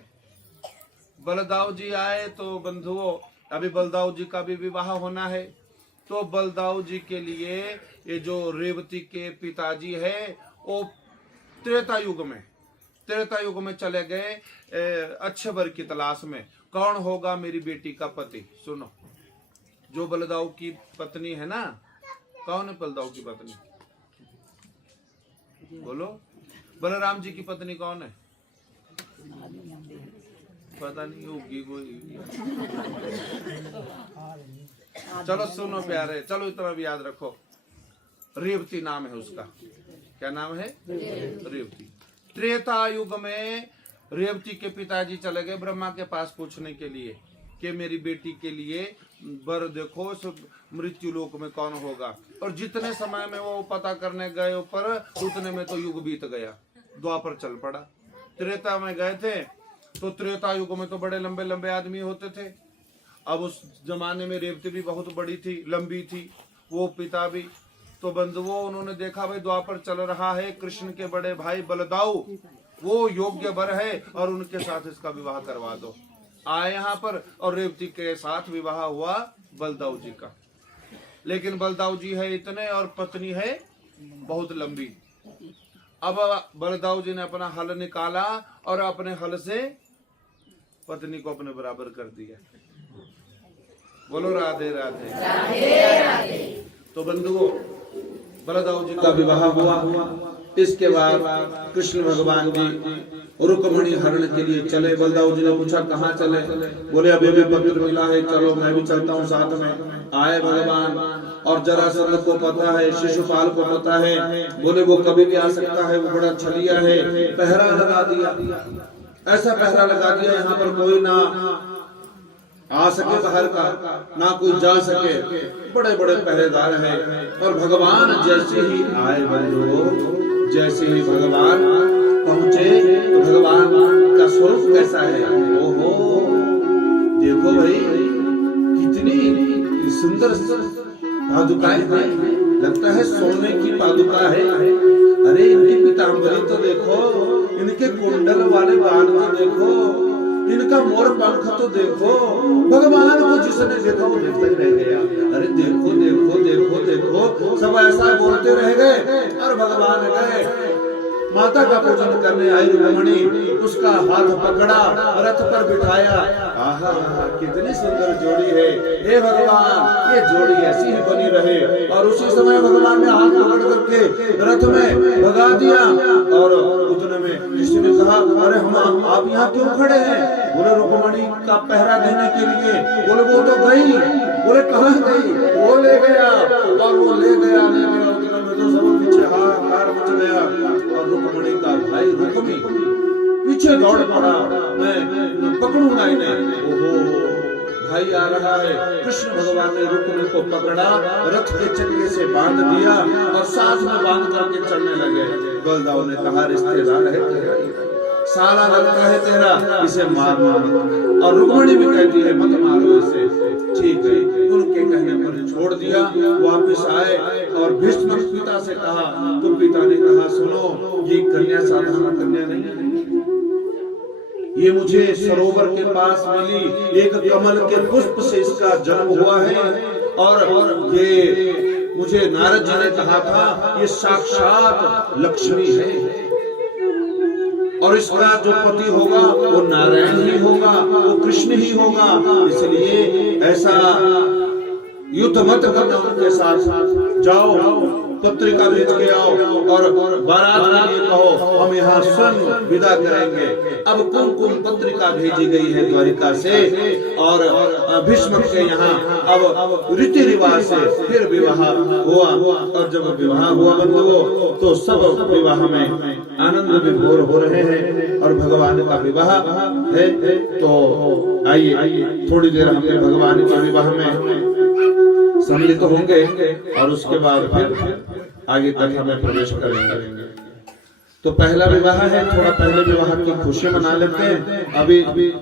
बलदाऊ जी आए तो बंधुओं, अभी बलदाऊ जी का भी विवाह होना है। तो बलदाऊ जी के लिए ये जो रेवती के पिताजी है वो त्रेता युग में चले गए अच्छे वर की तलाश में, कौन होगा मेरी बेटी का पति। सुनो, जो बलदाऊ की पत्नी है ना, कौन है बलदाऊ की पत्नी? बोलो। बलराम जी की पत्नी कौन है? पता नहीं होगी कोई। चलो सुनो प्यारे, चलो इतना भी याद रखो, रेवती नाम है उसका। क्या नाम है? रेवती। त्रेता युग में रेवती के पिताजी चले गए ब्रह्मा के पास पूछने के लिए कि मेरी बेटी के लिए वर देखो, सब मृत्यु लोक में कौन होगा। और जितने समय में वो पता करने गए ऊपर, उतने में तो युग बीत गया, द्वापर चल पड़ा। त्रेता में गए थे तो त्रेता युग में तो बड़े लंबे लंबे आदमी होते थे। अब उस जमाने में रेवती भी बहुत बड़ी थी, लंबी थी, वो पिता भी। तो बंधुओं, उन्होंने देखा भाई द्वापर चल रहा है, कृष्ण के बड़े भाई बलदाऊ वो योग्य वर है और उनके साथ इसका विवाह करवा दो। आए यहाँ पर और रेवती के साथ विवाह हुआ बलदाऊ जी का। लेकिन बलदाऊ जी है इतने और पत्नी है बहुत लंबी। अब बलदाऊ जी ने अपना हल निकाला और अपने हल से पत्नी को अपने बराबर कर दिया। बोलो राधे राधे, राधे राधे। तो बंधुओं, बलदाऊ जी का विवाह हुआ। इसके बाद कृष्ण भगवान जी रुक्मिणी हरण के लिए चले। बलदाऊ जी ने पूछा कहाँ चले? बोले अभी अभी पत्र मिला है, चलो मैं भी चलता हूँ साथ में। आए भगवान, और जरासंध को पता है, शिशुपाल को पता है, बोले वो कभी भी आ सकता है, वो बड़ा छलिया है। पहरा लगा दिया, ऐसा पहरा लगा दिया यहाँ पर कोई ना आ सके बाहर का, ना कोई जा सके, बड़े बड़े पहरेदार हैं। और भगवान जैसे ही आए बंधुओं, जैसे ही भगवान पहुंचे तो भगवान का स्वरूप कैसा है? ओहो, देखो भाई कितनी सुंदर पादुकाएं हैं, लगता है सोने की पादुका है। अरे इनकी पीतांबरी तो देखो, इनके कुंडल वाले बाल तो देखो, इनका मोर पंख तो देखो। भगवान को जिसने देखा वो देखते रह गया। अरे देखो देखो देखो देखो, सब ऐसा बोलते रह गए। और भगवान गए, माता का पूजन करने आई रुक्मिणी, उसका हाथ पकड़ा, रथ पर बिठाया। आहा, कितनी सुंदर जोड़ी है। हे भगवान, ये जोड़ी ऐसी ही बनी रहे। और उसी समय भगवान ने हाथ पकड़ करके रथ में भगा दिया। और उतने में किसी ने कहा अरे हम आप यहाँ क्यों खड़े हैं? बोले रुक्मिणी का पहरा देने के लिए। बोले वो तो गई। बोले कहाँ गई? वो ले गया। और वो ले गया उतने में तो सब पीछे हाहाकार मच गया। और रुक्मिणी का भाई रुक्मी पीछे दौड़ पड़ा, मैं पकड़ूंगा इन्हें। ओहो, भाई आ रहा है। कृष्ण भगवान ने रुक्मिणी को पकड़ा, रथ के चक्के से बांध दिया और साथ में बांध करके चलने लगे। बलदाऊ ने कहा रिश्तेदार है तेरा, साला लगता है तेरा, इसे मार मारो। और रुक्मिणी भी कहती है मत मारो इसे। ठीक है, उनके कहने पर छोड़ दिया। वापस आए और भीष्म पिता से कहा, तो पिता ने कहा सुनो, ये कन्या साधारण कन्या नहीं है, ये मुझे सरोवर के पास मिली एक कमल के पुष्प से इसका जन्म हुआ है। और ये मुझे नारद जी ने कहा था ये साक्षात लक्ष्मी है। और इसका जो पति होगा वो नारायण ही होगा, वो कृष्ण ही होगा। इसलिए ऐसा युद्ध मत करना, उनके साथ जाओ, पत्रिका भेज के आओ और बारात के लिए कहो हम यहाँ स्वयं विदा करेंगे। अब कुमकुम पत्रिका भेजी गई है द्वारिका से और भीष्म के यहाँ अब रीति रिवाज से फिर विवाह हुआ। और जब विवाह हुआ बंधुओं, तो सब विवाह में आनंद विभोर हो रहे हैं और भगवान का विवाह है। तो आइए थोड़ी देर हमने भगवान के विवाह में सम्मिलित होंगे और उसके बाद फिर आगे कथा में प्रवेश करेंगे। तो पहला विवाह है, थोड़ा पहले विवाह की खुशी मना लेते हैं। अभी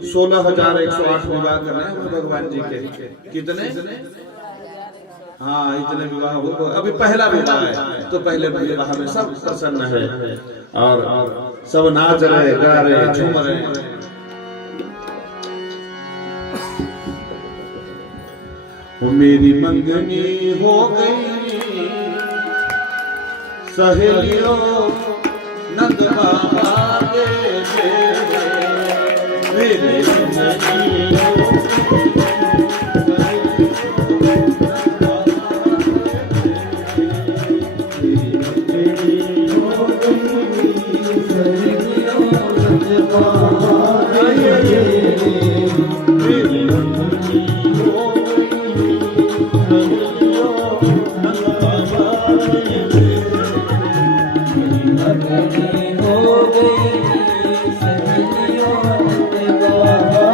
16,108 विवाह कर रहे हैं भगवान जी के। कितने? हाँ, इतने विवाह हो। अभी पहला विवाह है, तो पहले विवाह में सब प्रसन्न है और सब नाच रहे, गा रहे, झूम रहे। वो मेरी मंगनी हो गई सहेलियों नंद बाबा के मेरी मंगनी हो हो गई सहेलियों नंद बाबा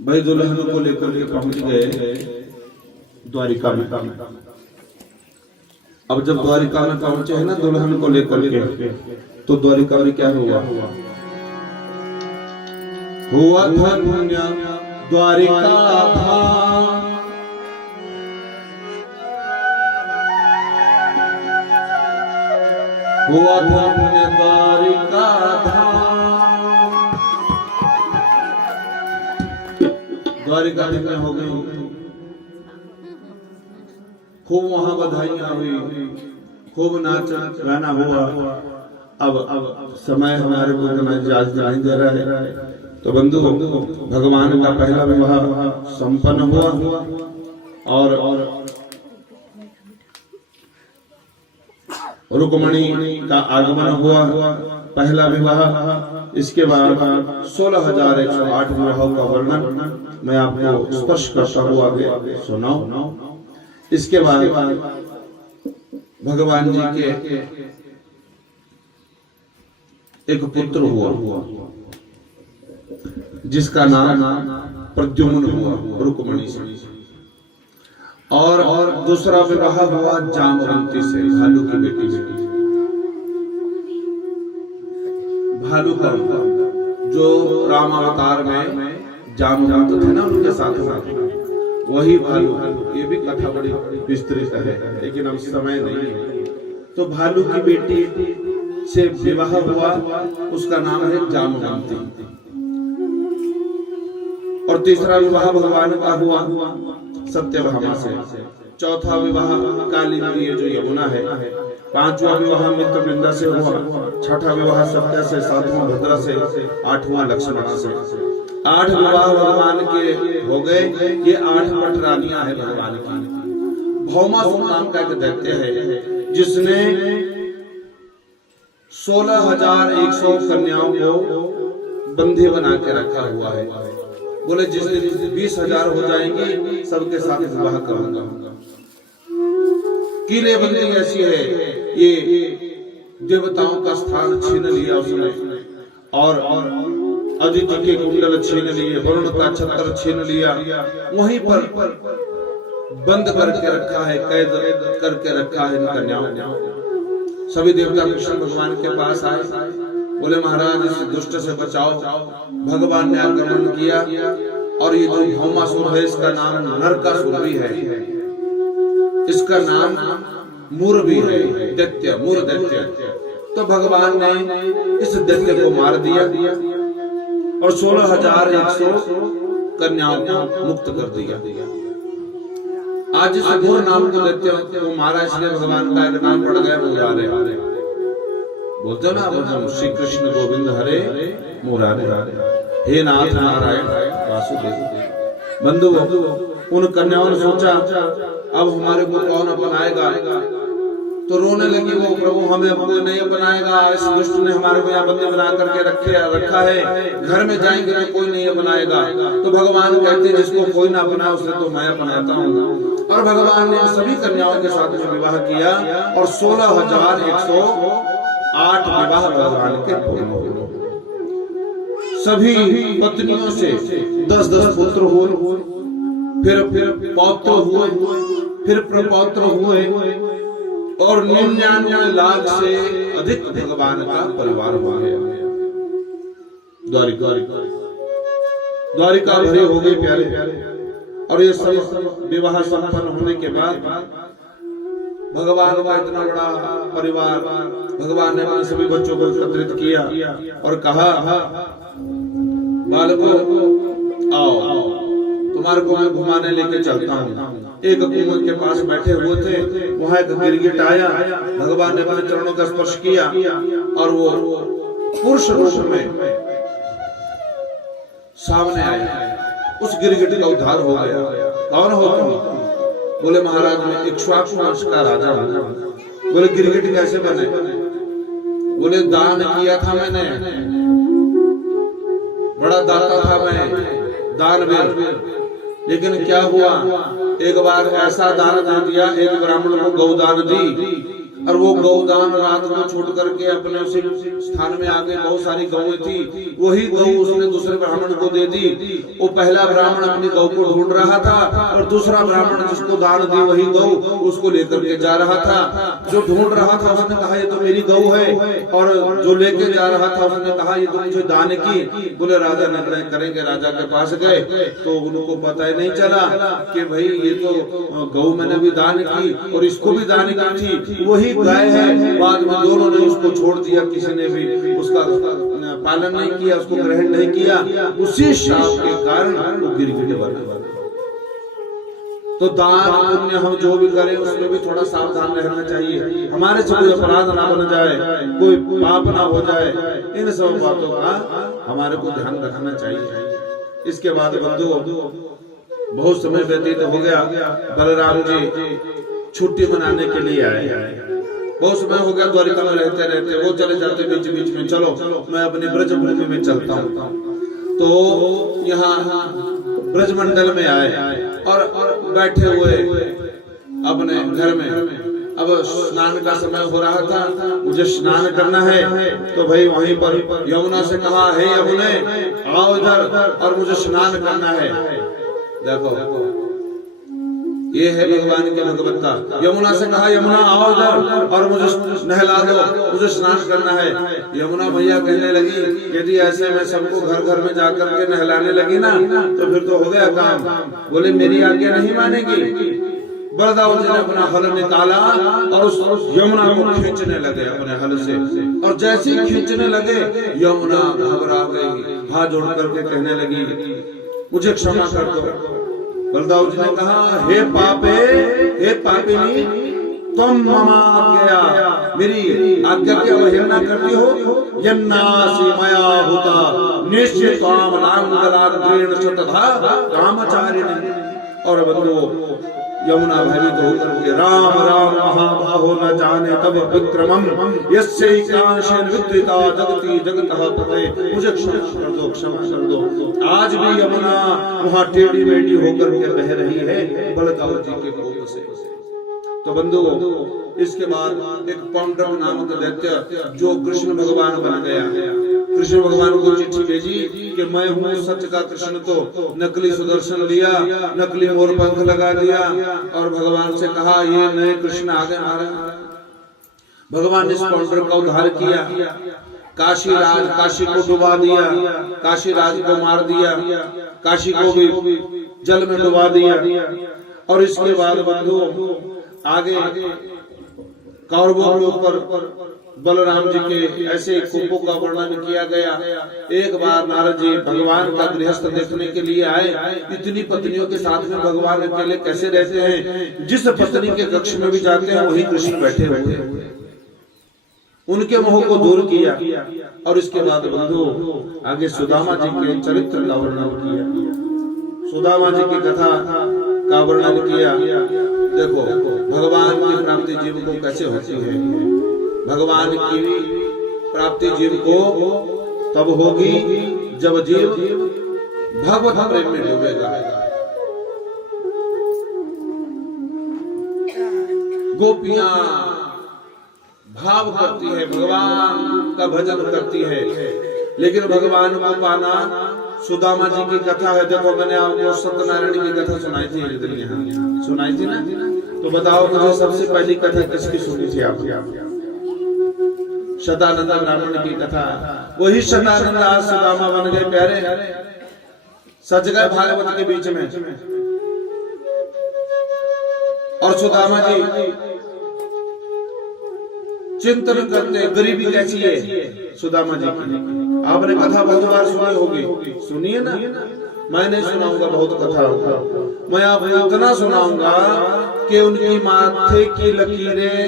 भाई दुल्हन को लेकर के पहुंच गए द्वारिका में। अब जब द्वारिका में पहुंचे हैं ना दुल्हन को लेकर के, तो द्वारिका में क्या हुआ? हुआ धन्य द्वारिका धाम, हुआ धन्य द्वारिका धाम। द्वारिका में हो गई, खूब वहां बधाइयां हुई, खूब नाच गाना हुआ। अब समय हमारे को इतना इजाजत नहीं दे रहा है, तो बंधु भगवान का पहला विवाह संपन्न हुआ और रुक्मणी का आगमन हुआ, पहला विवाह। इसके बाद 16,108 विवाहों का वर्णन मैं आपको स्पर्श करता हुआ आगे सुनाऊं। इसके बाद भगवान जी के एक पुत्र हुआ जिसका नाम प्रद्युम्न हुआ रुक्मणी से, और दूसरा विवाह हुआ जामवंती से, भालू की बेटी से। भालू का जो राम अवतार में जामवंत थे ना उनके साथ वही भालू। ये भी कथा बड़ी विस्तृत है लेकिन अब समय नहीं है। तो भालू की बेटी से विवाह हुआ, उसका नाम है जामवंती। और तीसरा विवाह भगवान का हुआ सत्यभामा से। चौथा विवाह कालिंदी जो यमुना है। पांचवा विवाह मित्रवृंदा से हुआ। छठा विवाह सत्या से, सातवां भद्रा से, आठवां लक्ष्मणा से। 8 विवाह भगवान के हो गए। ये 8 पटरानियां है भगवान की। भौमासुर नाम का एक दैत्य है जिसने 16,100 कन्याओं को बंधी बना के रखा हुआ है। बोले जिस 20,000 हो जाएंगी सबके साथ विवाह करूंगा। किले बंदी ऐसी है, ये देवताओं का स्थान छीन लिया उसने, और अदिति के कुंडल छीन लिए, वरुण का छत्र छीन लिया, वहीं पर बंद करके रखा है, कैद करके रखा है इन कन्याओं। सभी देवता कृष्ण भगवान के पास आए, बोले महाराज इस दुष्ट से बचाओ। भगवान ने आक्रमण किया और ये जो भौमासुर है इसका नाम नरकासुर भी है, इसका नाम मूर भी है, दैत्य, मूर दैत्य। तो भगवान ने इस दैत्य को मार दिया और 16,100 कन्याओं को मुक्त कर दिया। आज इस मूर नाम के दैत्य को मारा, इसलिए भगवान का एक नाम पड़ गया मुरारे। बोलते ना श्री कृष्ण गोविंद हरे मुरारे, हे नाथ नारायण वासुदेव। बंधु उन कन्याओं ने सोचा अब हमारे को कौन अपनाएगा, तो रोने लगी वो, प्रभु हमें कोई नहीं अपनाएगा, इस दुष्ट ने हमारे को यहाँ बंदी बना करके रखा है, घर में जाएंगे तो कोई नहीं अपनाएगा। तो भगवान कहते जिसको कोई ना अपनाए उसे तो मैं अपनाता हूँ। और भगवान ने सभी कन्याओं के साथ में विवाह किया और 16,108 विवाह भगवान के पूर्ण हुए। सभी पत्नियों से 10-10 पुत्र हुए, फिर पौत्र हुए, फिर प्रपौत्र हुए, और 99 लाख से अधिक भगवान का परिवार हुआ है। द्वारिका भरी हो गई प्यारे। और ये सब विवाह संपन्न होने के बाद भगवान का इतना बड़ा परिवार, भगवान ने अपने सभी बच्चों को एकत्रित किया और कहा बालकों आओ तुम्हारे को मैं घुमाने लेके चलता हूँ। एक कुएं के पास बैठे हुए थे, वहां एक गिरगिट आया, भगवान ने अपने चरणों का स्पर्श किया और वो पुरुष रूप में सामने आया। उस गिरगिट का उद्धार हो गया। कौन हो तुम? बोले महाराज मैं इक्ष्वाकु वंश का राजा हूँ। बोले गिरगिट कैसे बने? बोले दान किया था मैंने, बड़ा दाता था मैं, दानवीर। लेकिन क्या हुआ, एक बार ऐसा दान दे दिया, एक ब्राह्मण को गौदान दी, और वो गौदान रात को छोड़ करके अपने उसी स्थान में आके बहुत सारी गौएं थी, वही गौ उसने दूसरे ब्राह्मण को दे दी। वो पहला ब्राह्मण अपनी गौ को ढूंढ रहा था और दूसरा ब्राह्मण जिसको दान दी वही गौ उसको लेकर के जा रहा था। जो ढूंढ रहा था उसने कहा ये तो मेरी गौ है, और जो लेके जा रहा था उसने कहा ये तो मुझे दान की। बोले राजा निर्णय करेंगे। राजा के पास गए तो उनको पता ही नहीं चला कि भाई ये तो गौ मैंने भी दान की और इसको भी दान की थी, वही गाय है। बाद में दोनों ने उसको छोड़ दिया, किसी ने भी उसका पालन नहीं किया, उसको ग्रहण नहीं किया। उसी शाप के कारण वो गिरगिट बना। तो दान पुण्य हम जो भी करें उसमें भी थोड़ा सावधान रहना चाहिए, हमारे से कोई अपराध ना बन जाए, कोई पाप ना हो जाए। इन सब बातों का हमारे को ध्यान रखना चाहिए। इसके बाद बंधु बहुत समय व्यतीत हो गया। बलराम जी छुट्टी मनाने के लिए आए। बहुत समय हो गया द्वारिका में रहते रहते, वो चले जाते बीच बीच में, चलो मैं अपनी ब्रजभूमि में चलता हूँ। तो यहाँ ब्रजमंडल में आए और बैठे हुए अपने घर में। अब स्नान का समय हो रहा था, मुझे स्नान करना है। तो भाई वहीं पर यमुना से कहा, हे यमुने आओ इधर और मुझे स्नान करना है। देखो ये है भगवान की भगवत्ता। यमुना से कहा, यमुना आओ इधर और मुझे नहला दो, मुझे स्नान करना है। यमुना भैया कहने लगी, यदि ऐसे मैं सबको घर घर में जाकर के नहलाने लगी ना तो फिर तो हो गया काम। बोले मेरी आज्ञा नहीं मानेगी। बलदाऊ जी ने अपना हल निकाला और उस यमुना को खींचने लगे अपने हल से, और जैसे ही खींचने लगे यमुना घबरा गई, हाथ जोड़ करके कहने लगी, मुझे क्षमा कर दो। बलदाऊ जी ने कहा, हे पापे, हे पापिनी, तुम मम आज्ञा, मेरी आज्ञा की अवहेलना करती हो। यन्नासि मया हुता निश्चिताम लांगलाद्रेण शतधा कामचारिणी। और बंधु यमुना भयभीत होकर के, राम राम महाबाहो न जाने तब विक्रमम यस्यैकांशेन विद्रिता जगति जगतः पते। मुझे क्षमा कर दो, क्षमा कर दो। आज भी यमुना वहाँ टेढ़ी मेढ़ी होकर के बह रही है बलदाऊ जी के कोप से। तो बंधु इसके बाद एक पौंड्रक नामक दैत्य जो कृष्ण भगवान बन गया, कृष्ण भगवान को चिट्ठी भेजी कि मैं हूँ सत्य का कृष्ण। तो नकली सुदर्शन लिया, नकली मोर पंख लगा दिया और भगवान से कहा, ये नए कृष्ण आ गए महाराज। भगवान ने इस पौंड्रक का उद्धार किया, काशी राज, काशी को डुबा दिया, काशी राज को मार दिया, काशी को भी जल में डुबा दिया। और इसके बाद बंधु आगे कौरवों के ऊपर बलराम जी के ऐसे कोपों का वर्णन किया गया। एक बार नारद जी भगवान का गृहस्थ देखने के लिए आए। इतनी पत्नियों के साथ में भगवान अकेले कैसे रहते हैं? जिस पत्नी के कक्ष में भी जाते हैं वही कृष्ण बैठे हुए हैं। उनके मोह को दूर किया। और इसके बाद बंधु आगे सुदामा जी के चरित्र का वर्णन किया, सुदामा जी की कथा का वर्णन किया। देखो भगवान की प्राप्ति जीव को कैसे होती है। भगवान की प्राप्ति जीव को तब होगी जब जीव भगवत प्रेम में डूबेगा। गोपियां भाव करती है, भगवान का भजन करती है, लेकिन भगवान को पाना सुदामा जी की कथा है। देखो मैंने आपको सत्यनारायण की कथा सुनाई थी, यहाँ सुनाई थी ना। तो बताओ मुझे सबसे पहली कथा किसकी सुनी थी आपकी? शतानंद ब्राह्मण की कथा। वही शतानंद आज सुदामा बन गए प्यारे, सज गए भागवत के बीच में। और सुदामा जी चिंतन करते गरीबी कैसी है सुदामा जी की। आपने कथा बहुत बार सुनी होगी, सुनिए ना। मैं नहीं सुनाऊंगा बहुत कथा, मैं आपको इतना सुनाऊंगा कि उनकी माथे की लकीरें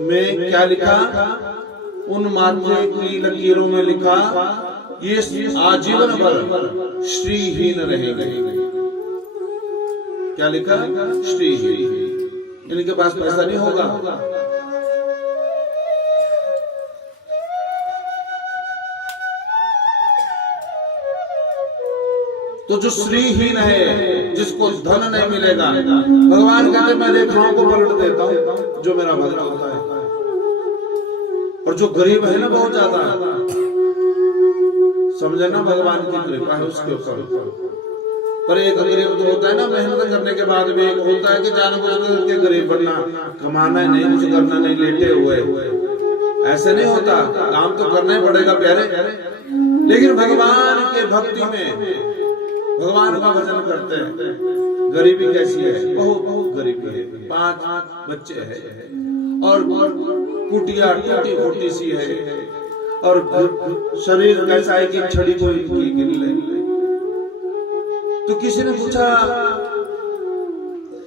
में क्या लिखा, उन माथे की लकीरों में लिखा ये आजीवन भर श्रीहीन रहेंगे। क्या लिखा? श्रीहीन। इनके पास पैसा नहीं होगा, तो जो श्रीहीन है, जिसको धन नहीं मिलेगा, भगवान कहते मैं रेखाओं को पलट देता हूं जो मेरा भक्त होता है। और जो गरीब है ना बहुत ज्यादा, समझे ना, भगवान की कृपा है उसके ऊपर। पर एक गरीब तो होता है ना, मेहनत करने के बाद भी एक होता है कि जानबूझ करके गरीब बनना, कमाना है नहीं, कुछ करना नहीं, लेटे हुए, ऐसे नहीं होता, काम तो करना ही पड़ेगा प्यारे। लेकिन भगवान के भक्ति में भगवान का भजन करते हैं। गरीबी कैसी है? बहुत गरीबी है, 5 बच्चे हैं और कुटिया टूटी फूटी सी है, और शरीर कैसा है कि छड़ी को गिर ले। तो किसी ने पूछा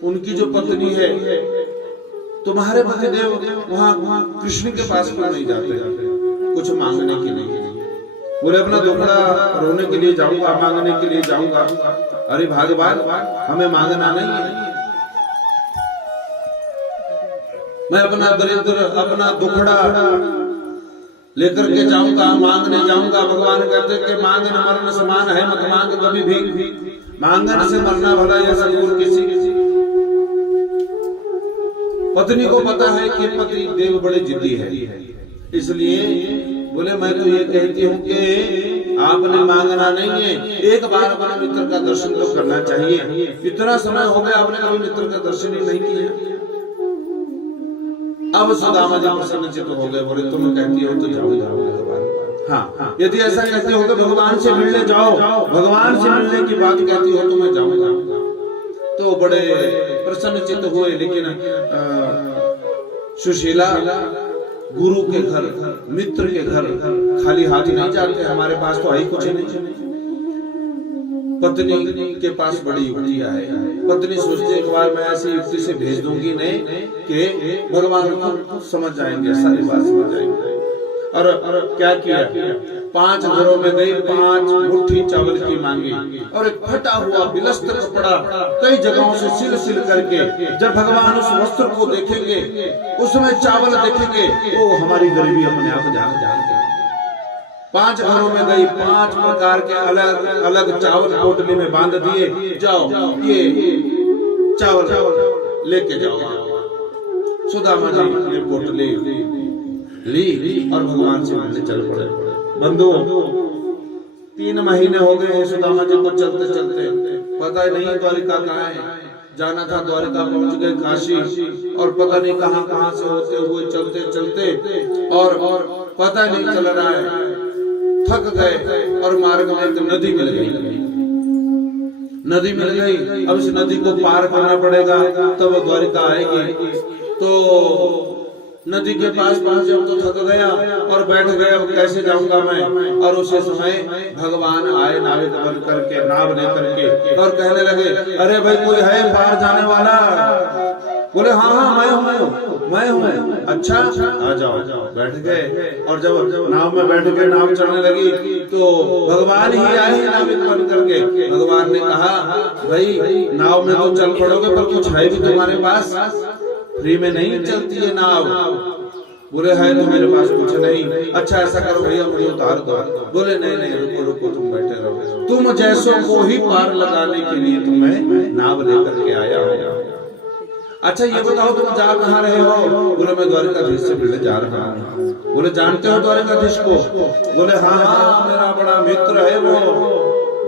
उनकी जो पत्नी है, तुम्हारे पतिदेव वहां कृष्ण के पास क्यों नहीं जाते कुछ मांगने के लिए? बोले अपना दुखड़ा रोने के लिए जाऊंगा, मांगने के लिए जाऊंगा। अरे भगवान, हमें मांगना नहीं है, मैं अपना दरिद्र, अपना दुखड़ा लेकर के जाऊंगा, मांगने जाऊंगा। भगवान कहते कि मांगना मरण समान है, मत मांग कभी भी, मांगने से मरना भला या सदगुरु किसी। पत्नी को पता है कि पति देव बड़े जिद्दी है, इसलिए बोले मैं तो ये कहती हूँ कि आपने मांगना नहीं है, एक बार अपने मित्र का दर्शन तो करना चाहिए। इतना समय हो गया आपने कभी मित्र का दर्शन ही नहीं किया। अब सुदामा जी प्रसन्नचित्त हो गए, बोले तुम कहती हो तो जाओ भगवान। हाँ, यदि ऐसा कहते हो कि भगवान से मिलने जाओ, भगवान से मिलने की बात कहती हो तो मैं जाऊंगा। तो बड़े प्रसन्नचित्त हुए। लेकिन सुशीला गुरु के घर, मित्र के घर खाली हाथ नहीं जाते, हमारे पास तो है ही कुछ नहीं। पत्नी के पास बड़ी युक्तियां है। पत्नी सोचती एक बार मैं ऐसी युक्ति से भेज दूंगी नहीं कि भगवान को समझ जाएंगे, सारी बात समझ जाएंगे। और क्या किया? 5 घरों में गई, 5 मुट्ठी चावल की मांगी, और एक फटा हुआ बिलस्त कपड़ा कई जगहों से सिल करके, जब भगवान उस वस्त्र को देखेंगे, उसमें चावल देखेंगे, वो हमारी गरीबी अपने आप जान जाएंगे। 5 घरों में गई, 5 प्रकार के अलग अलग चावल पोटली में बांध दिए, जाओ ये चावल लेके जाओ। सुदामा जी ने पोटली ली और भगवान से मिलने चल पड़े। बंधुओं, 3 महीने हो गए सुदामा जी को चलते चलते, पता ही नहीं द्वारिका कहाँ है। जाना था द्वारिका, पहुंच गए काशी, और पता नहीं कहां से होते हुए चलते चलते और पता नहीं चल रहा है, थक गए और मार्ग में एक नदी मिल गई। नदी मिल गई, अब इस नदी को पार करना पड़ेगा तब द्वारिका आएगी। तो नदी के पास पहुंचे, तो थक गया और बैठ गए, अब कैसे जाऊंगा मैं। और उसी समय भगवान आए नाविक बन करके, नाव लेकर के, और कहने लगे अरे भाई कोई है पार जाने वाला? बोले हाँ मैं हूँ। अच्छा आ जाओ। बैठ गए, और जब नाव में बैठ के नाव चलने लगी तो भगवान ही आए नाविक बन करके। भगवान ने कहा भाई नाव में तो चल पड़ोगे, पर कुछ है भी तुम्हारे पास? फ्री में नहीं चलती है नाव। बोले है तो मेरे पास कुछ नहीं। अच्छा ऐसा करो भैया मुझे उतार दो। बोले नहीं रुको तुम बैठे रहो, तुम जैसों को ही पार लगाने के लिए तुम्हें नाव लेकर के आया हो। अच्छा ये बताओ तुम जा कहाँ रहे हो? बोले मैं द्वारिकाधीश से मिलने जा रहा हूँ। बोले जानते हो द्वारिकाधीश को? बोले हाँ मेरा बड़ा मित्र है वो।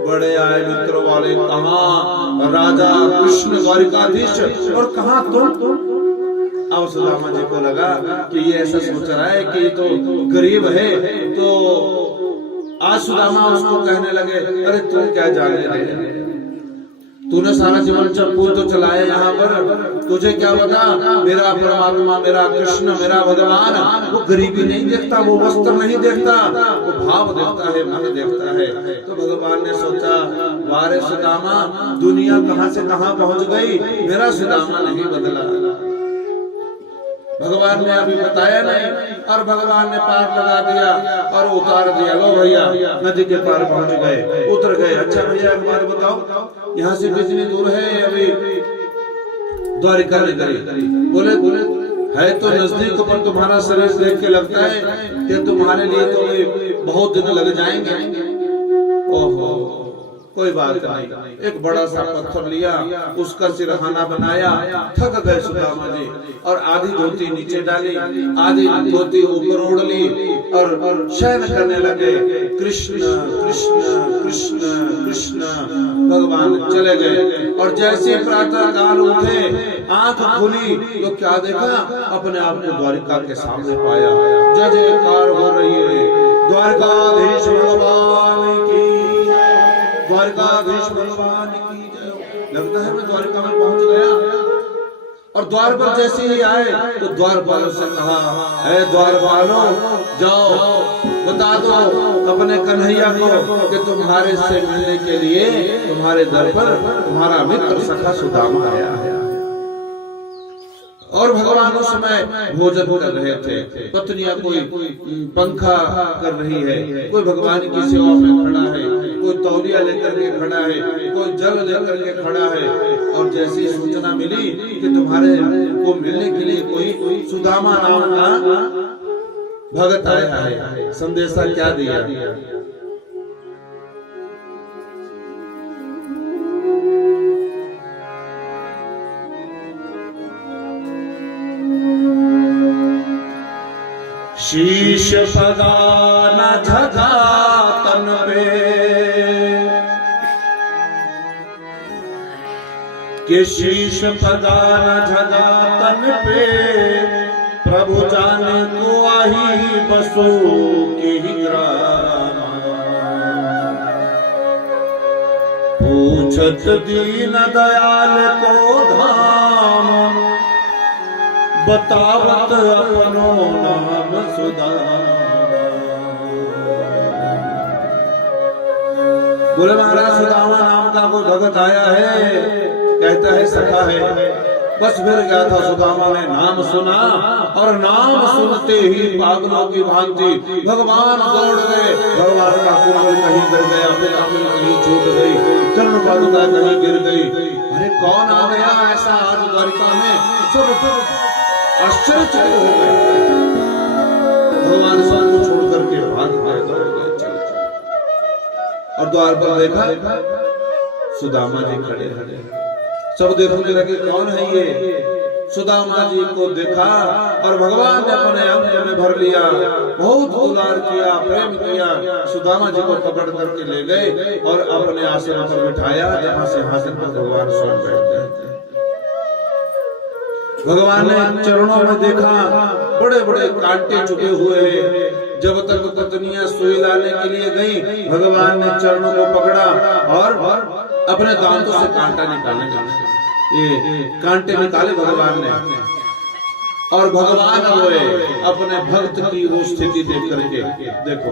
बड़े आए मित्र वाले, कहाँ? राजा कृष्ण द्वारिकाधीश, और कहाँ तुम? अब सुदामा जी को लगा कि ये ऐसा सोच रहा है कि तो गरीब है। तो आज सुदामा उसको कहने लगे अरे तुम क्या जाने रहे, तूने सारा जीवन चप्पू तो चलाया यहाँ पर, तुझे क्या पता मेरा परमात्मा, मेरा कृष्ण, मेरा भगवान वो गरीबी नहीं देखता, वो वस्त्र नहीं देखता, वो भाव देखता है, मन देखता है। तो भगवान ने सोचा वारे सुदामा, दुनिया कहाँ से कहाँ पहुंच गई, मेरा सुदामा नहीं बदला। भगवान ने अभी बताया नहीं, और भगवान ने पार लगा दिया और उतार दिया। लो भैया नदी के पार पहुंच गए, उतर गए। अच्छा भैया एक बात बताओ, यहाँ से कितनी दूर है अभी द्वारिका नगरी? बोले है तो नजदीक, पर तुम्हारा शरीर देख के लगता है कि तुम्हारे लिए तो बहुत दिन लग जाएंगे। ओहो, कोई बात नहीं। एक बड़ा सा पत्थर लिया, उसका सिरहाना बनाया, थक गए सुदामा जी और आधी धोती नीचे डाली, आधी धोती ऊपर ओढ़ ली और शयन करने लगे। कृष्ण कृष्ण कृष्ण कृष्ण भगवान चले गए। और जैसे प्रातः काल उठे, आंख खुली तो क्या देखा, अपने आप को द्वारिका के सामने पाया। जय जयकार हो रही है, द्वारकाधीश भगवान की, द्वारकाधीश भगवान की जय। लगता है मैं द्वारका में पहुंच गया। और द्वार पर जैसे ही आए तो द्वारपालों से कहा, ऐ द्वारपालों, जाओ बता दो अपने कन्हैया को कि तुम्हारे से मिलने के लिए तुम्हारे दर पर तुम्हारा मित्र सखा सुदामा आया है। और भगवान उस समय भोजन कर रहे थे, पत्नियां कोई पंखा कर रही है, कोई भगवान की सेवा में खड़ा है, कोई तौलिया लेकर के खड़ा है, कोई जल लेकर के खड़ा है। और जैसी सूचना मिली कि तुम्हारे को मिलने के लिए कोई सुदामा नाम का भगत आया है, संदेशा क्या दिया? शीश पदान झगा तन पे, कि शीश पदान झगा तन पे, प्रभु जाने को आही बसो की ग्राम। पूछत दीन दयाल को धाम, बतावत अपनो नाम सुदामा। बोले महाराज सुदामा नाम का कोई भगत आया है, कहता है सखा है। बस फिर गया था सुदामा ने नाम सुना और नाम सुनते ही पागलों की भांति भगवान दौड़ गए। भगवान का कुंडल कहीं गिर गया, फिर कहीं छूट गई, चरण पादुका कहीं गिर गई। अरे कौन आ गया ऐसा आज द्वारिका में? सब आश्चर्यचकित हो गए। भगवान सबको छोड़ करके भाग गए, दौड़ गए, चल और द्वार पर देखा सुदामा जी खड़े खड़े। सब देखने लगे कौन है ये? सुदामा जी को देखा और भगवान ने अपने अंग में भर लिया, बहुत दुलार किया, प्रेम किया। सुदामा जी को पकड़ करके ले गए और अपने आसन पर बिठाया, जहाँ सिंहासन पर भगवान स्वयं बैठ गए। भगवान ने चरणों में देखा बड़े बड़े कांटे चुके हुए हैं। जब तक पत्नियां सुई लाने के लिए गई, भगवान ने चरणों को पकड़ा और अपने दांतों से कांटा निकालने लगे। ये कांटे निकाले भगवान ने और भगवान रोए अपने भक्त की वो स्थिति देख करके। देखो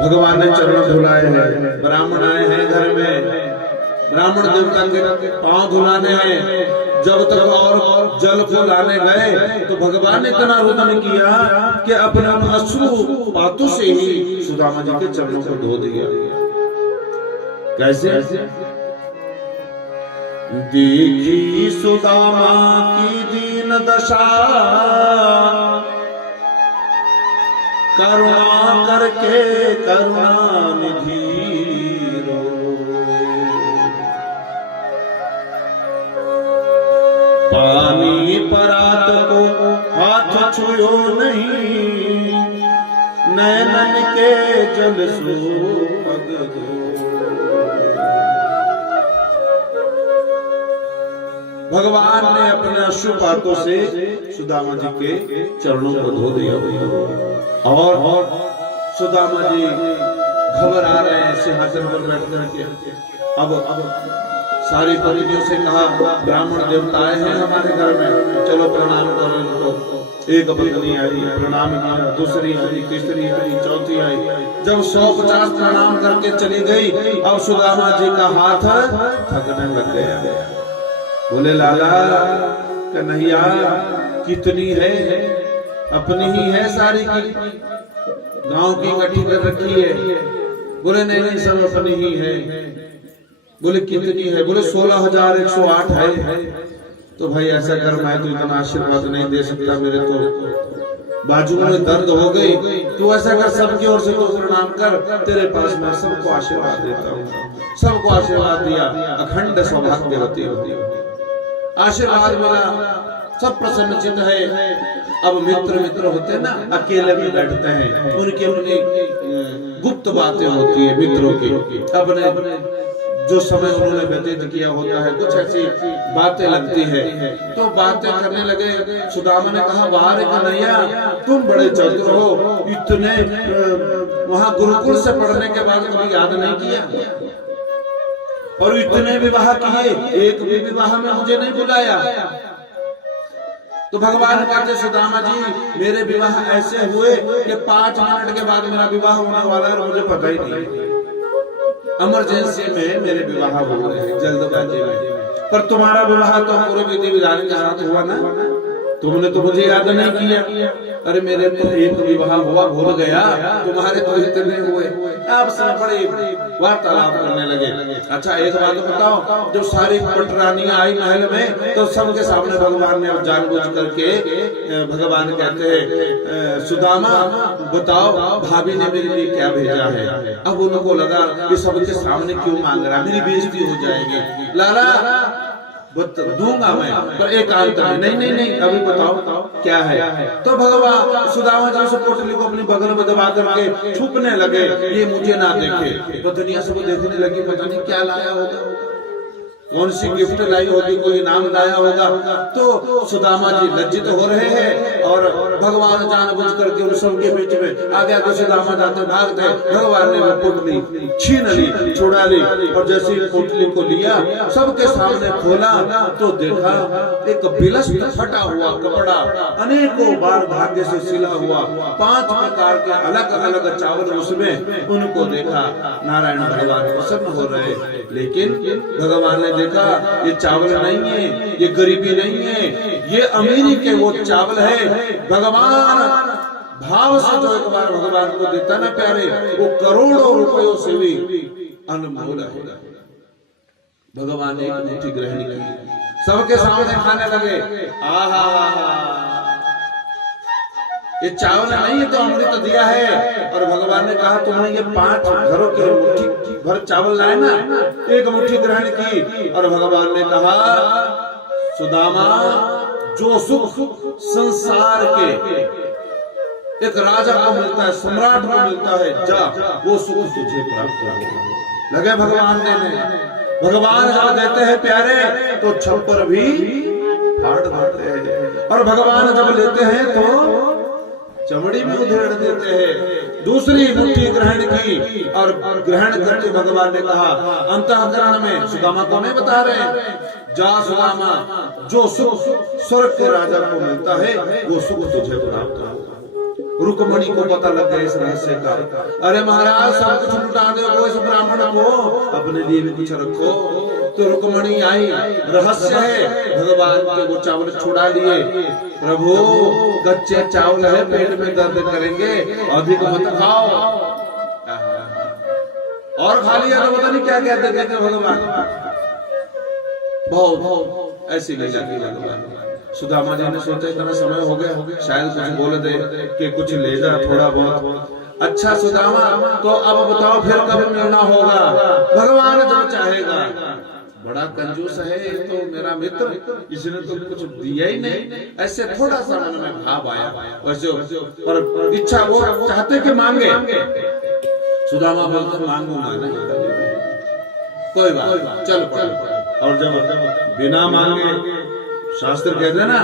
भगवान ने चरण धुलाए हैं, ब्राह्मण आए हैं घर में, ब्राह्मण देवता के पांव धुलाने हैं। जब तक और जल को लाने गए तो भगवान ने इतना रुदन किया कि अपने अश्रु बातों से ही सुदामा जी के चरणों को धो दिया। कैसे? देखी सुदामा की दीन दशा, करुणा करके करुणा निधि पानी परात को हाथ छुयो नहीं, नैनन के जल सो पग दो। भगवान ने अपने अश्रुपातों से सुदामा जी के चरणों को धो दिया और सुदामा जी घबरा रहे हैं सिंहासन पर बैठ करके। अब सारी पत्नियों से कहा, ब्राह्मण देवता आए हैं हमारे घर में, चलो प्रणाम करो इनको। एक पत्नी आई, प्रणाम किया, दूसरी आई, तीसरी आई, चौथी आई। जब 150 प्रणाम करके चली गई, अब सुदामा जी का हाथ थकने लग गया। बोले लाला कन्हैया कितनी है? अपनी ही है सारी की, गांव की इकट्ठी कर रखी है। बोले नहीं सब अपनी ही है। बोले कितनी है? बोले 16,108 है। तो भाई ऐसा कर, मैं तो इतना आशीर्वाद नहीं दे सकता, मेरे तो बाजू में दर्द हो गई, तू ऐसा कर, सबकी ओर से तो प्रणाम कर, तेरे पास मैं सबको आशीर्वाद देता हूँ। सबको आशीर्वाद दिया, अखंड सौभाग्यवती होती, आशीर्वाद मिला, सब प्रसन्नचित है। अब मित्र होते ना, अकेले में बैठते हैं, उनकी अपनी गुप्त बातें होती है मित्रों की, अपने जो समय उन्होंने व्यतीत किया होता है, कुछ ऐसी बातें लगती है, तो बातें करने लगे। सुदामा ने कहा, बाहर कन्हैया तुम बड़े चतुर हो, इतने वहां गुरुकुल से पढ़ने के बाद कभी याद नहीं किया, और इतने विवाह किए, एक भी विवाह में मुझे नहीं बुलाया। तो भगवान कहते, सुदामा जी मेरे विवाह ऐसे हुए कि 5 मिनट के बाद मेरा विवाह होने वाला है, मुझे पता ही नहीं, इमरजेंसी में मेरे विवाह हो रहे हैं, जल्दबाजी में। पर तुम्हारा विवाह तो पूरे विधि विधान के साथ हुआ ना, तुमने तो मुझे याद नहीं किया। अरे मेरे तो एक विवाह हुआ, भूल गया, तुम्हारे तो इतने हुए। आप सब बड़े वार्तालाप करने लगे। अच्छा एक बात बताओ, जब सारी पटरानियां आई महल में, तो सबके सामने भगवान ने जानबूझ करके, भगवान कहते हैं, सुदामा बताओ भाभी ने मेरे लिए क्या भेजा है। अब उनको लगा कि सबके सामने क्यों मांग रहा, मेरी बेइज्जती हो जाएगी। लाला दूंगा मैं, पर एकांत में। नहीं अभी बताओ क्या है। तो भगवान सुदामा जी उस पोटली को अपनी बगल में दबा करके छुपने लगे, ये मुझे ना देखे। तो दुनिया सब देखने लगी, पता नहीं क्या लाया होगा, कौन सी गिफ्ट लाई होगी, कोई इनाम लाया होगा। तो सुदामा जी लज्जित हो रहे हैं, और भगवान जानबूझ करके उन सबके बीच में आगे सुदामा जाते भागते, भगवान ने वो पोटली छीन ली, छुड़ा ली, और जैसे ही पोटली को लिया, सबके सामने खोला, तो देखा एक बिलस्त फटा हुआ कपड़ा, अनेकों बार धागे से सिला हुआ, 5 प्रकार के अलग अलग चावल उसमें। उनको देखा, नारायण भगवान प्रसन्न हो रहे, लेकिन भगवान ने देखा ये चावल नहीं है, ये गरीबी नहीं है, ये अमीरी के वो चावल है। भगवान भाव से जो एक बार भगवान को देता ना प्यारे, वो करोड़ों रुपयों से भी अनमोल है। भगवान ने एक मुट्ठी ग्रहण की, सबके सामने खाने लगे। आहा, ये चावल नहीं है तो अमृत दिया है। और भगवान ने कहा, तुम्हें ये 5 घरों के मुट्ठी भर चावल लाए ना, एक मुट्ठी ग्रहण की। और भगवान ने कहा, सुदामा जो सुख संसार के एक राजा को मिलता है, सम्राट को मिलता है, जा वो सुख तुझे प्राप्त होगा। लगे भगवान देने। भगवान जब देते हैं प्यारे, तो छप्पर भी फाड़ देते हैं, और भगवान जब लेते हैं तो चमड़ी में उधेड़ देते हैं। दूसरी मुट्ठी ग्रहण की, और ग्रहण करके भगवान ने कहा, अंतःकरण में, सुदामा को नहीं बता रहे, जा सुदामा जो सुख स्वर्ग के राजा को मिलता है, वो सुख तुझे प्राप्त होगा। रुक्मणी को पता लग गया इस रहस्य का। अरे महाराज सब कुछ लुटा दो, इस ब्राह्मण को अपने लिए भी कुछ रखो। तो रुक्मणी आई, रहस्य है, भगवान के वो चावल छुड़ा लिए। प्रभु कच्चे चावल है, पेट में दर्द करेंगे, अधिक मत खाओ। और खा लिया तो पता नहीं क्या क्या दे देते भगवान। बहुत ऐसी लीला की भगवान। सुदामा जी ने सोचा इतना समय हो गया, शायद कुछ बोल दे कि कुछ ले जा थोड़ा बहुत। अच्छा सुदामा, तो अब बताओ फिर कब मिलना होगा? भगवान जब चाहेगा। बड़ा कंजूस है तो मेरा मित्र, इसने तो कुछ दिया ही नहीं। ऐसे थोड़ा सा मन में भाव आया, वैसे पर इच्छा वो चाहते कि मांगे। सुदामा बोलते मांगूंगा नहीं, कोई बात, चल पड़। और जब बिना मांगे, शास्त्र कहते हैं ना,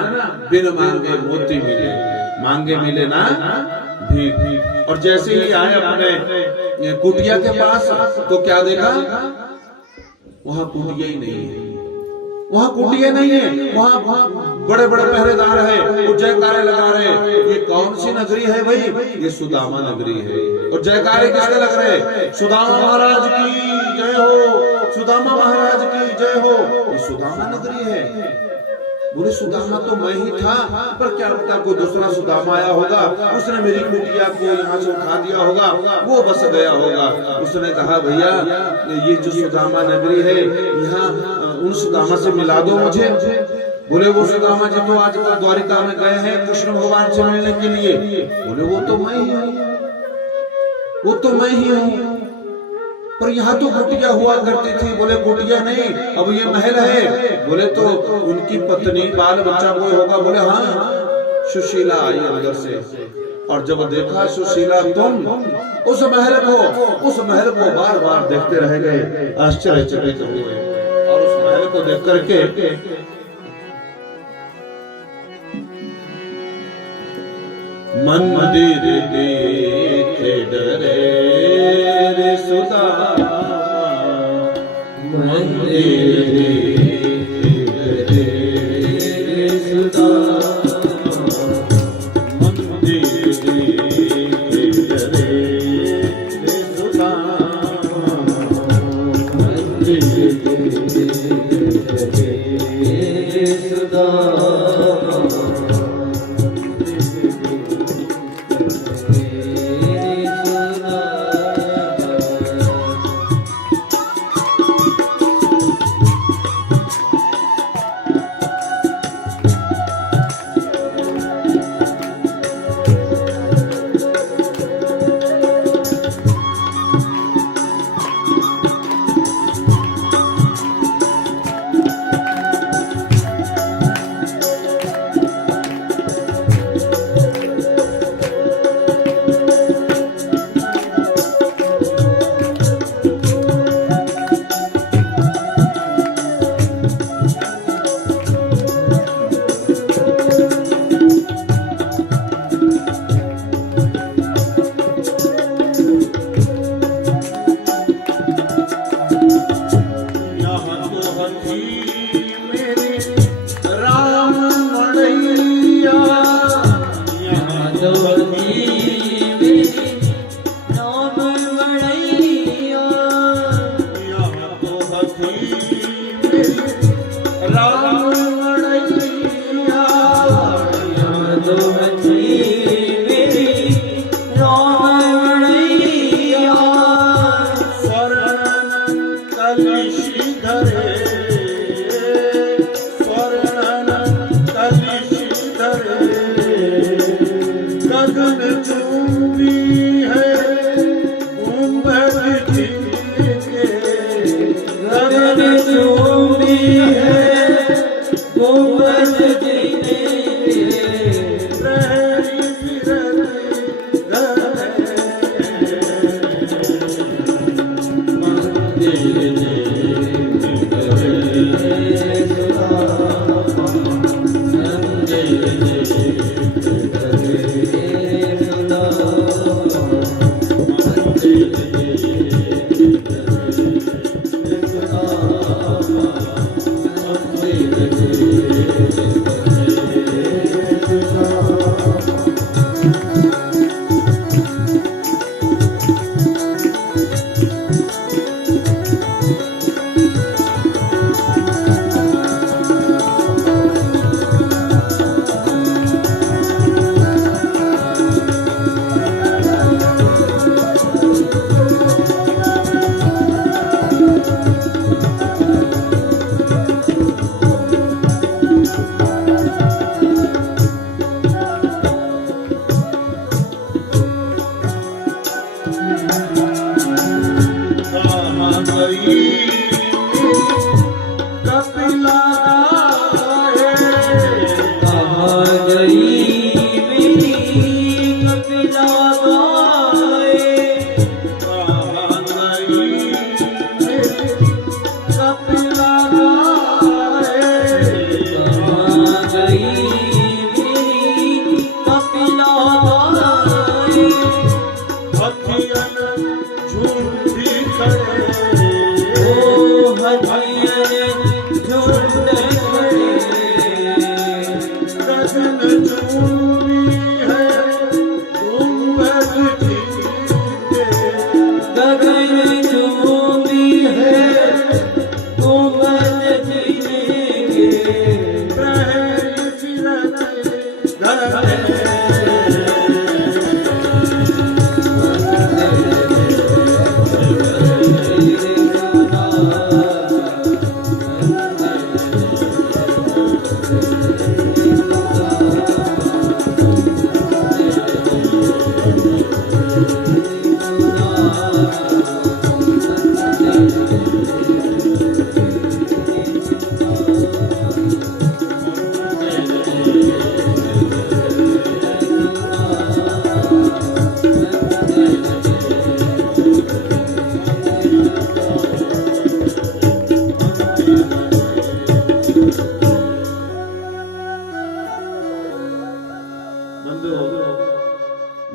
बिन मांगे मोती मिले, मांगे मिले ना भीख। और जैसे ही आए अपने कुटिया के पास, तो क्या देखा, वहां कुटिया ही नहीं है। वहां कुटिया नहीं है, वहां बड़े बड़े पहरेदार है, वो जयकारे लगा रहे। ये कौन सी नगरी है भाई? ये सुदामा नगरी है। और जयकारे किसके लग रहे? सुदामा महाराज की जय हो, सुदामा महाराज की जय हो। ये सुदामा नगरी है। बोले सुदामा तो मैं ही था, पर क्या पता कोई दूसरा सुदामा आया होगा, उसने मेरी कुटिया को यहाँ से उठा दिया होगा, वो बस गया होगा। उसने कहा भैया ये जो सुदामा नगरी है, यहाँ उन सुदामा से मिला दो मुझे। बोले वो सुदामा जी तो आज तो द्वारिका में गए हैं कृष्ण भगवान से मिलने के लिए। बोले वो तो मैं ही हूँ, वो तो मैं ही हूँ, पर यहाँ तो कुटिया हुआ करती थी। बोले कुटिया नहीं, अब ये महल है। बोले तो उनकी पत्नी बाल बच्चा कोई होगा? बोले हाँ, सुशीला आई अंदर से, और जब देखा सुशीला तुम उस महल को बार बार देखते रह गए, आश्चर्यचकित हुए। और उस महल को देख करके मंदिर देखे डरे रे सुदामा, मंदिर देखे डरे रे सुदामा, मंदिर देखे डरे रे सुदामा, मंदिर देखे डरे रे सुदामा।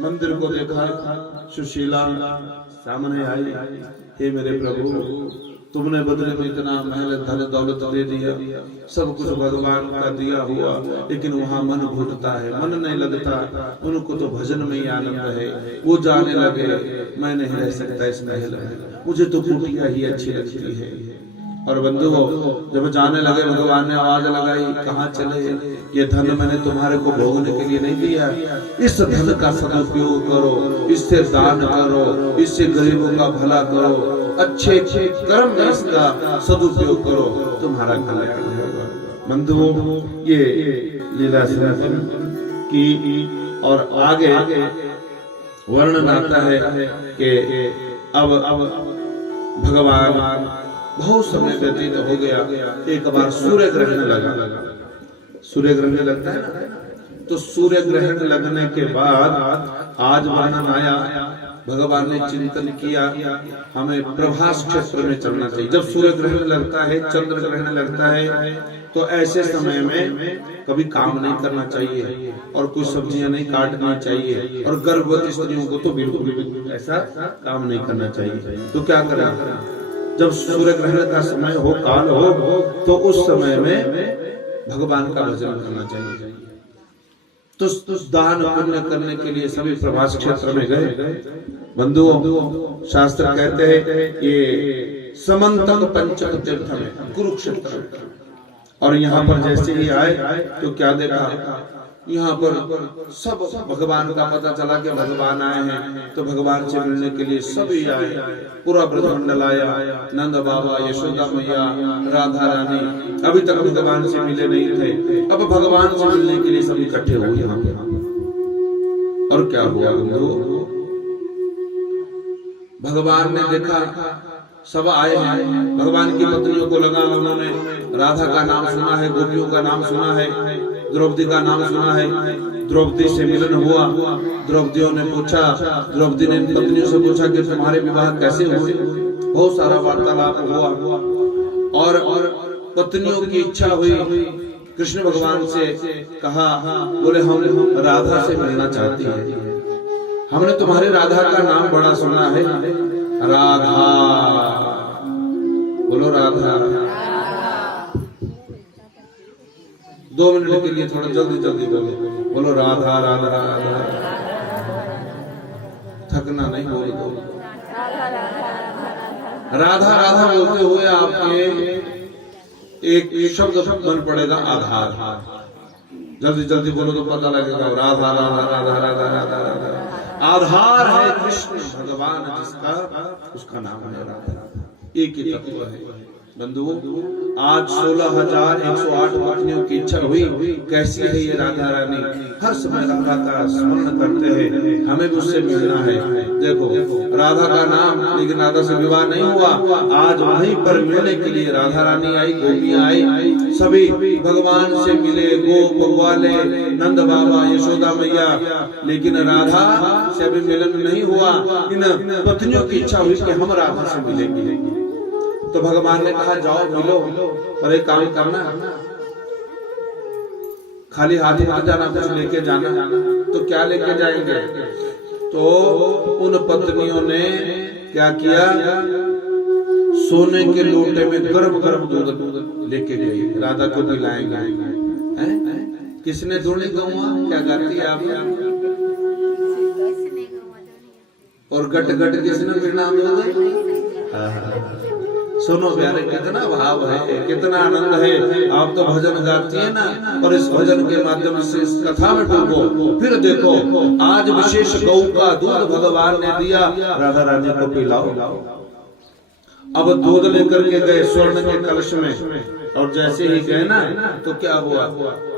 मंदिर को देखा, सुशीला सामने आई, हे मेरे प्रभु, तुमने बदले में इतना महल धन दौलत दे दिया, सब कुछ भगवान का दिया हुआ, लेकिन वहाँ मन घुटता है, मन नहीं लगता। उनको तो भजन में ही आनंद है। वो जाने लगे मैं नहीं रह सकता इस महल में, मुझे तो कुटिया ही अच्छी लगती है। और बंधुओं, जब जाने लगे भगवान ने आवाज लगाई, कहाँ चले? ये धन मैंने तुम्हारे को भोगने के लिए नहीं दिया, इस धन का सदुपयोग करो, इससे दान करो, इससे गरीबों का भला करो, अच्छे कर्म में इसका सदुपयोग करो, तुम्हारा कल्याण होगा। बंधुओं, ये लीला की और आगे वर्णन आता है कि अब भगवान बहुत समय व्यतीत हो गया, एक बार सूर्य ग्रहण लगा। सूर्य ग्रहण लगता है ना, तो सूर्य ग्रहण लगने के बाद आज वर्णन आया, भगवान ने चिंतन किया हमें प्रभास क्षेत्र में चलना चाहिए। जब सूर्य ग्रहण लगता है, चंद्र ग्रहण लगता है, तो ऐसे समय में कभी काम नहीं करना चाहिए और कुछ सब्जियां नहीं काटनी चाहिए, और गर्भवती स्त्रियों को तो बिल्कुल भी ऐसा काम नहीं करना चाहिए। तो क्या करें? जब सूर्य ग्रहण का समय हो, काल हो, तो उस समय में भगवान का भजन करना चाहिए। तो दान पुण्य करने के लिए सभी प्रभास क्षेत्र में गए। बंधुओं, शास्त्र कहते हैं ये समंतक पंचक तीर्थ में कुरुक्षेत्र, और यहाँ पर जैसे ही आए तो क्या देखा, यहाँ पर सब भगवान का पता चला कि भगवान आए हैं, तो भगवान से मिलने के लिए सभी आए, पूरा ब्रह्मांड आया, नंद बाबा, यशोदा मैया, राधा रानी, अभी तक भगवान से मिले नहीं थे, अब भगवान से मिलने के लिए सभी इकट्ठे हुए यहाँ पे। और क्या हुआ बंधुओं, भगवान ने देखा सब आए हैं, भगवान की पत्नियों को लगा उन्होंने राधा का नाम सुना है, गोपियों का नाम सुना है, द्रौपदी का नाम सुना है, द्रौपदी से मिलन हुआ। द्रौपदियों ने पूछा, द्रौपदी ने पत्नियों से पूछा कि तुम्हारे विवाह कैसे हुए? बहुत सारा वार्तालाप हुआ, और पत्नियों की इच्छा हुई, कृष्ण भगवान से कहा, बोले हम राधा से मिलना चाहती है, हमने तुम्हारे राधा का नाम बड़ा सुना है, राधा, बोलो राधा। 2 मिनट के लिए थोड़ा जल्दी जल्दी बोलो राधा राधा राधा, थकना नहीं, बोल दो राधा राधा बोलते हुए आपके एक शब्द बन पड़ेगा आधार। जल्दी जल्दी बोलो तो पता लगेगा, राधा राधा राधा राधा राधा राधा। आधार है कृष्ण भगवान जिसका, उसका नाम है राधा, एक ही तत्व है। बंधुओं, आज 16,108 पत्नियों की इच्छा हुई, कैसी है ये राधा रानी, हर समय राधा का स्मरण करते हैं, हमें भी उससे मिलना है। देखो राधा का नाम, लेकिन राधा से विवाह नहीं हुआ, आज वहीं पर मिलने के लिए राधा रानी आई, गोपियां आई, सभी भगवान से मिले, गोप ग्वाले, नंद बाबा, यशोदा मैया, लेकिन राधा से अभी मिलन नहीं हुआ। इन पत्नियों की इच्छा हुई कि हम राधा से मिलेंगे, तो भगवान ने कहा जाओ मिलो, पर एक काम करना, खाली हाथ मत जाना, कुछ लेके जाना। तो क्या लेके जाएंगे? तो उन पत्नियों ने क्या किया, सोने के लोटे में गर्म गर्म दूध लेके गई, राधा को पिलाएंगे। किसने दूनी गौआ, क्या गाती है आप? और गट गट किसने पीना दूध? सुनो प्यारे, कितना भाव है, कितना आनंद है। आप तो भजन गाती है ना, और इस भजन के माध्यम से इस कथा में डूबो, फिर देखो आज विशेष गौ का दूध भगवान ने दिया, राधा रानी को पिलाओ। अब दूध लेकर के गए स्वर्ण के कलश में, और जैसे ही गए ना, तो क्या हुआ,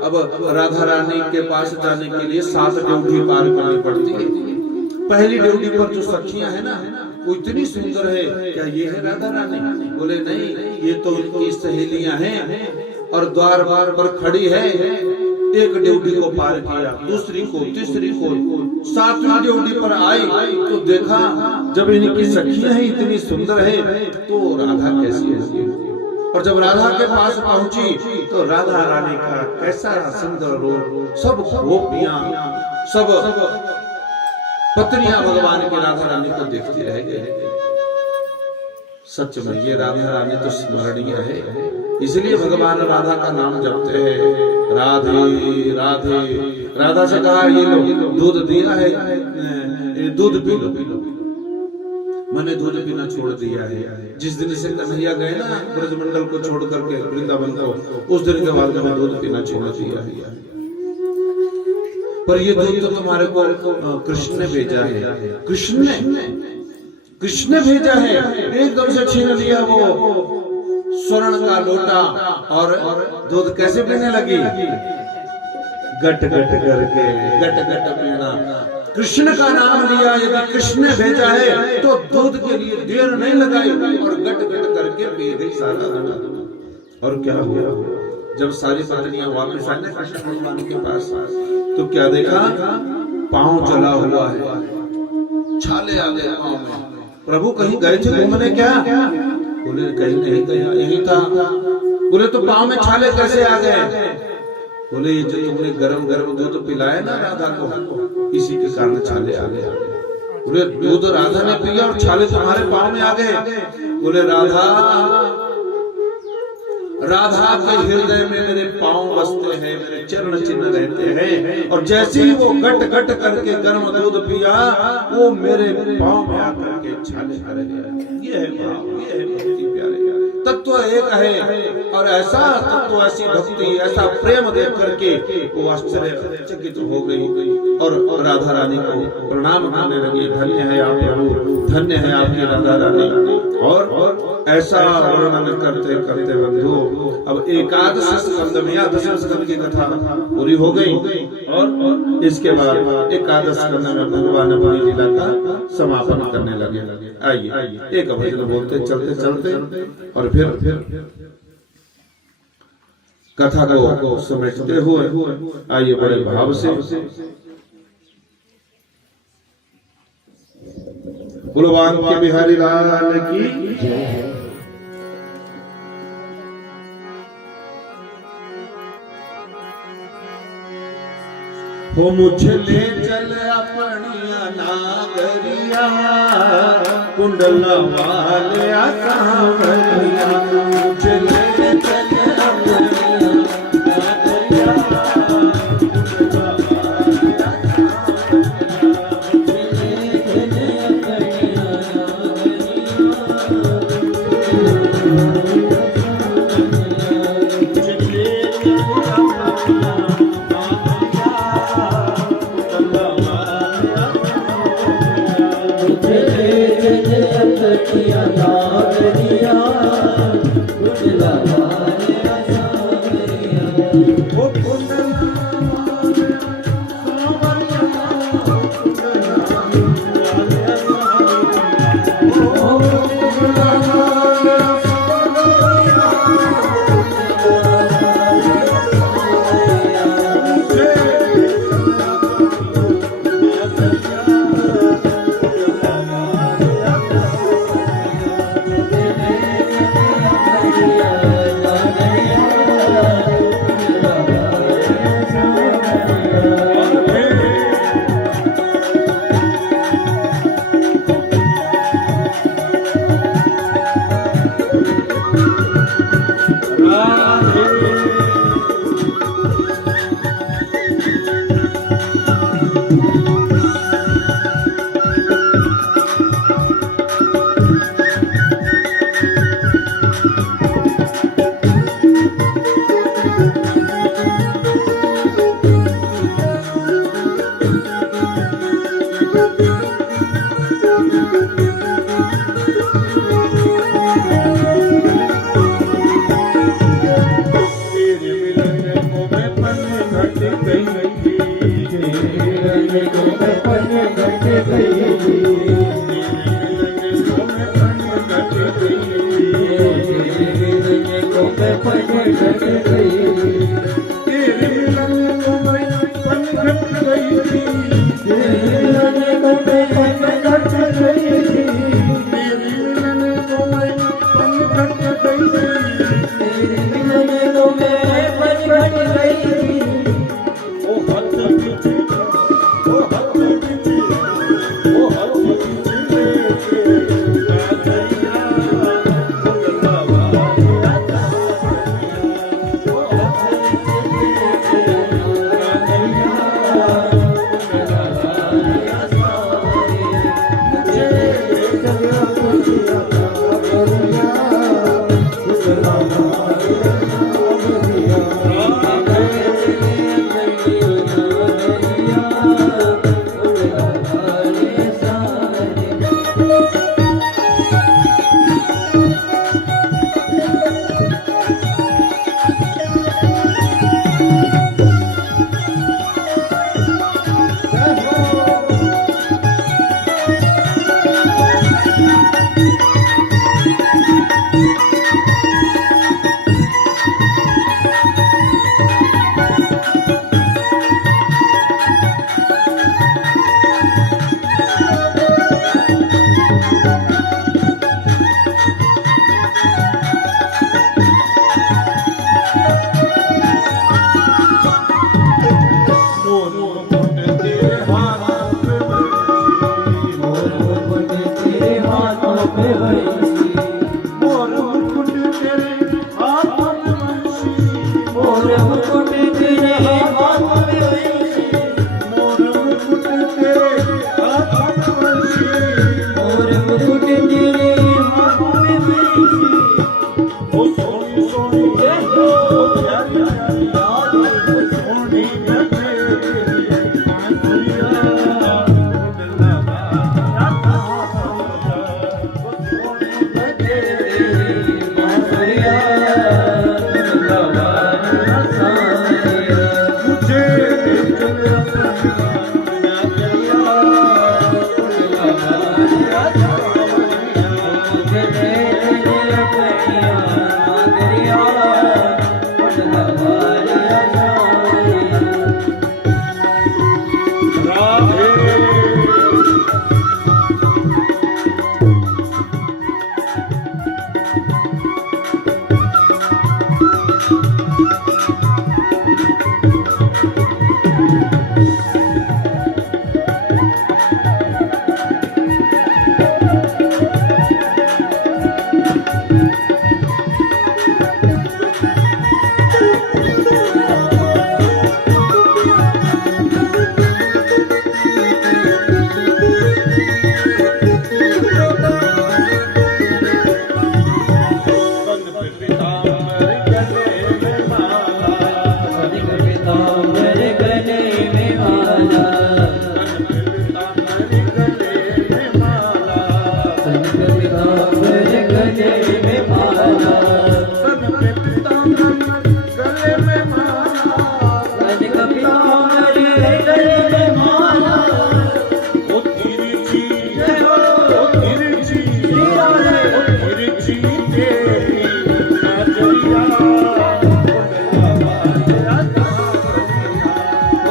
अब राधा रानी के पास जाने के लिए 7 ड्यूटी पार करनी पड़ती है। पहली ड्यूटी पर जो सखियां है ना, वो इतनी सुंदर है, क्या ये है राधा रानी? बोले नहीं, ये तो उनकी सहेलियां हैं, और द्वार पर खड़ी है। एक ड्यूटी को पार किया, दूसरी को, तीसरी को, 7वीं ड्यूटी पर आई, तो देखा जब इनकी सखियां ही इतनी सुंदर है, तो राधा कैसी होगी? और जब राधा के पास पहुंची तो राधा रानी का कैसा सुंदर रूप, सब गोपियां, सब पत्नियां भगवान की राधा रानी को देखती रह गई। सच में ये राधा रानी तो स्मरणीय है, इसलिए भगवान राधा का नाम जपते हैं, राधे राधे। राधा से कहा ये लो दूध दिया है, दूध पी लो। मैंने दूध पीना छोड़ दिया है। जिस दिन से कन्हैया गए ना ब्रजमंडल को छोड़ करके वृंदावन को, उस दिन के बाद मैंने दूध पीना छोड़ दिया है। पर ये दूध तो तुम्हारे को कृष्ण ने भेजा है, कृष्ण ने भेजा है। एकदम से छीन लिया वो स्वर्ण का लोटा और दूध कैसे पीने लगी, गट गट करके, गट गट पीना। कृष्ण का नाम लिया, यदि कृष्ण ने भेजा है तो दूध के लिए देर नहीं लगाई और गट गट करके पी गई सारा दूध। और क्या हुआ, जब सारी पत्नियां वापस आई ना कृष्ण भगवान के पास, तो क्या देखा, पांव जला हुआ है, छाले आ गए पांव में। प्रभु कहीं गए थे घूमने क्या? बोले कहीं नहीं गया, यही था। बोले तो पांव में छाले कैसे आ गए? बोले ये जो तुमने गरम गरम दूध पिलाया ना राधा को, इसी के कारण छाले आ गए। बोले दूध राधा ने पिया और छाले तुम्हारे पांव में आ गए? बोले राधा के हृदय में मेरे पांव बसते हैं, मेरे चरण चिन्ह रहते हैं, और जैसे ही वो गट गट करके गर्म दूध पिया, वो मेरे पांव में आकर के छाले कर गया। ये है भाव, ये है भक्ति प्यारे। तत्व एक है, और ऐसा तत्व, ऐसी भक्ति, ऐसा प्रेम देख करके वो आश्चर्यचकित हो गई और राधा रानी को प्रणाम करने लगी। धन्य है आप प्रभु, धन्य है आपकी राधा रानी। और ऐसा वर्णन करते करते बंधु, अब एकादश स्कंद में या दशम स्कंद की कथा पूरी हो गई, और इसके बाद एकादश स्कंद में भगवान अपनी लीला का समापन करने लगे। आइए एक भजन बोलते चलते चलते और फिर कथा को समेटते हुए आइए बड़े भाव से। बोलो बांके बिहारी लाल की जय। हो मुझे ले चल अपनिया नागरिया, कुंडला वाले सांवरिया, मुझे ले चल अपनिया नागरिया, कुंडला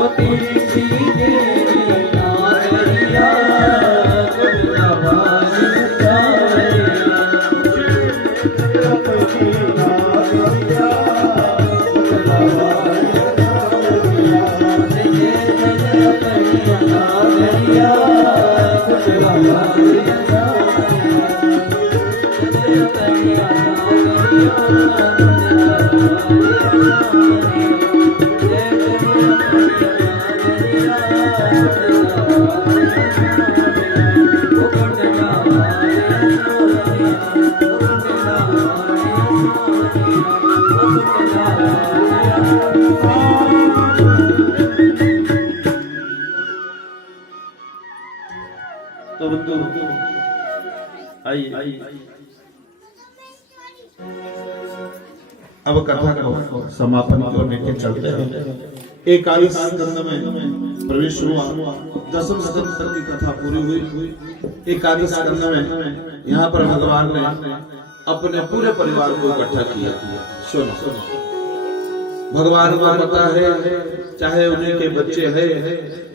तेरी सी तेरी नागरिया गुजरा भाई तो बंधु आइए अब कथा को समापन को लेके चलते हैं। 41 स्कंद में प्रवेश हुआ, 10वें स्कंद तक की कथा पूरी हुई। 41 स्कंद में यहाँ पर भगवान ने अपने पूरे परिवार को इकट्ठा किया। सुनो, भगवान को पता है चाहे उन्हीं के बच्चे हैं,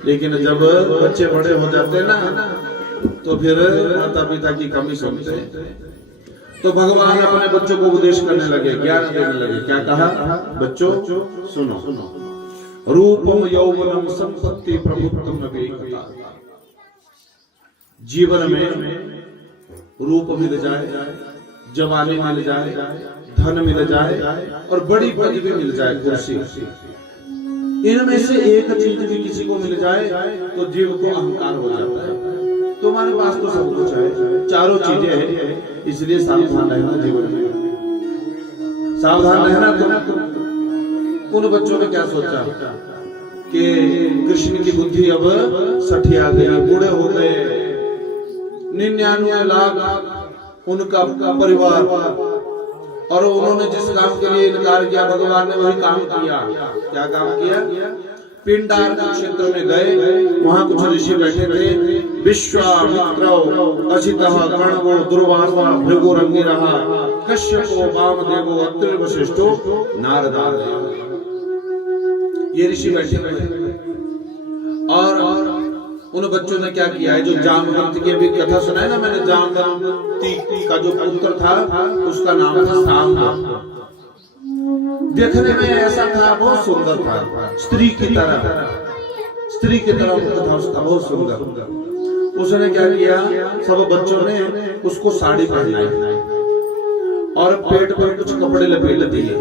लेकिन जब बच्चे बड़े हो जाते ना तो फिर माता पिता की कमी सुनते हैं। तो भगवान अपने बच्चों को उपदेश करने लगे, ज्ञान देने लगे। क्या कहा? बच्चों सुनो, रूपम यौवनम संपत्ति प्रभुत्वम विवेकता। जीवन में रूप मिल जाए, जवानी मिल जाए, धन मिल जाए और बड़ी पदवी मिल जाए, कुर्सी, इनमें से एक चीज भी किसी को मिल जाए तो जीव को अहंकार हो जाता है। तुम्हारे पास तो सब कुछ है, चारों चीजें हैं, इसलिए सावधान रहना जीवन में। सावधान रहना। तुम उन बच्चों ने क्या सोचा कि कृष्ण की बुद्धि अब सठिया गई, बूढ़े हो गए, 99 लाख उनका परिवार, और उन्होंने जिस काम के लिए इनकार किया भगवान ने वही काम किया। क्या काम किया? पिंडार क्षेत्र में गए, वहां कुछ ऋषि बैठे थे। विश्वामित्र, असितः, कर्णवो, दुर्वासा, भृगुरंगिरः, कश्यपो, वामदेवो, अत्रि वशिष्ठो, नारदादयः, ये ऋषि बैठे थे। और उन बच्चों ने क्या किया है, जो जामवंत की भी कथा सुनाई ना मैंने, जामवंती का जो पुत्र था उसका नाम था सांब। देखने में ऐसा था, बहुत सुंदर था, स्त्री की तरह मुख था उसका, बहुत सुंदर। उसने क्या किया, सब बच्चों ने उसको साड़ी पहनाई और पेट पर कुछ कपड़े लपेट दिए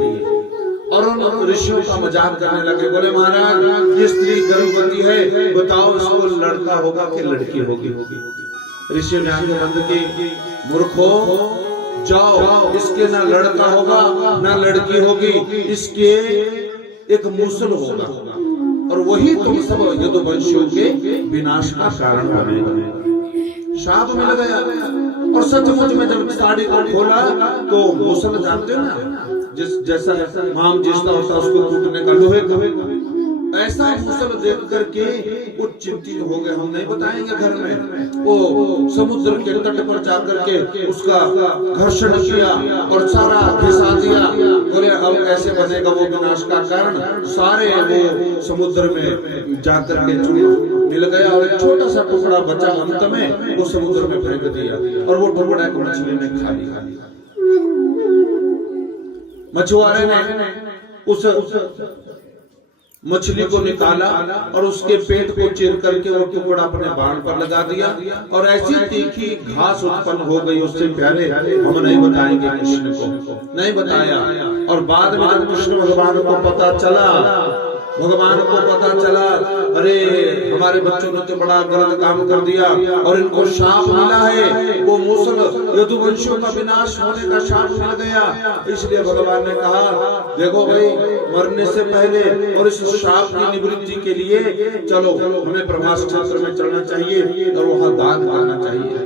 और उन ऋषियों का मजाक करने लगे। बोले महाराज, ये स्त्री गर्भवती है, बताओ इसको लड़का होगा कि लड़की होगी? ऋषि ने आंखें बंद की, मूर्खों, जाओ, इसके ना लड़का होगा ना लड़की होगी, इसके एक मूसल होगा और वही तुम सब यदुवंशियों के विनाश का कारण बनेगा। शाप मिल गया। और सचमुच में जब साड़ी को खोला तो मूसल जानते हो ना, जैसा माम जिसका होता उसको टूटने का, लोहे का, ऐसा मूसल देख करके वो चिंतित हो गए। हम नहीं बताएंगे घर में। वो समुद्र के तट पर जाकर के उसका घर्षण किया और सारा घिसा दिया। बोले अब कैसे बनेगा वो विनाश का कारण? सारे वो समुद्र में जाकर के मिल गया और एक छोटा सा टुकड़ा बचा, अंत में वो समुद्र में फेंक दिया और वो टुकड़ा एक मछली ने खा लिया। मछुआरे ने उस मछली को निकाला और उसके पेट को चीर करके वो टुकड़ा अपने बाण पर लगा दिया और ऐसी तीखी घास उत्पन्न हो गई उससे। प्यारे, हम नहीं बताएंगे कृष्ण को, नहीं बताया। और बाद में जब कृष्ण भगवान को पता चला, अरे हमारे बच्चों ने तो बड़ा गलत काम कर दिया और इनको शाप मिला है, वो मूसल यदुवंशियों का विनाश होने का शाप मिल गया। इसलिए भगवान ने कहा, देखो भाई, मरने से पहले और इस शाप की निवृत्ति के लिए चलो, हमें प्रभास क्षेत्र में चलना चाहिए और वहां दान करना चाहिए।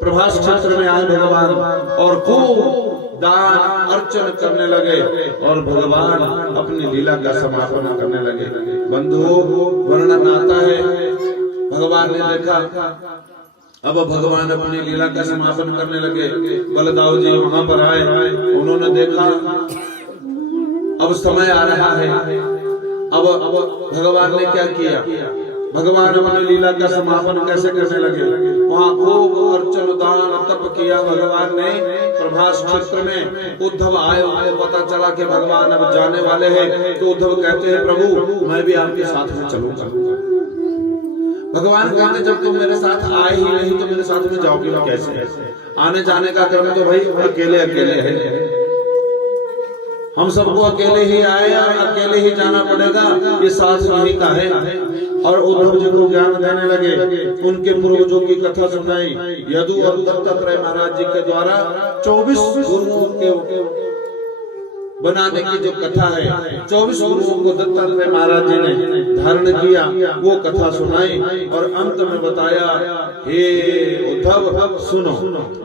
प्रभास क्षेत्र में आए भगवान और खूब दान अर्चन करने लगे और भगवान अपनी लीला का समापन करने लगे। बंधुओं, वर्णन आता है, भगवान ने देखा, अब भगवान अपनी लीला का समापन करने लगे। बलदाऊ जी वहां पर आए, उन्होंने देखा अब समय आ रहा है, अब अब भगवान ने क्या किया, भगवान अपनी लीला का समापन कैसे करने लगे। वहां खूब अर्चन दान तप किया भगवान ने। प्रभास क्षेत्र में उद्धव आए, उनको पता चला कि भगवान अब जाने वाले हैं, तो उद्धव कहते हैं प्रभु मैं भी आपके साथ में चलूंगा। भगवान कहते जब तुम मेरे साथ आए ही नहीं तो मेरे साथ में जाओगे कैसे। आने जाने का क्रम तो भाई अकेले अकेले है, हम सबको अकेले ही आए और अकेले ही जाना पड़ेगा, ये साथ नहीं का है। और उद्धव जी को ज्ञान देने लगे, उनके पूर्वजों की कथा सुनाई। यदु और दत्तात्रेय महाराज जी के द्वारा 24 गुरुओं के बनाने की जो कथा है, 24 गुरुओं को दत्तात्रेय महाराज जी ने धारण किया, वो कथा सुनाई और अंत में बताया हे उद्धव सुनो।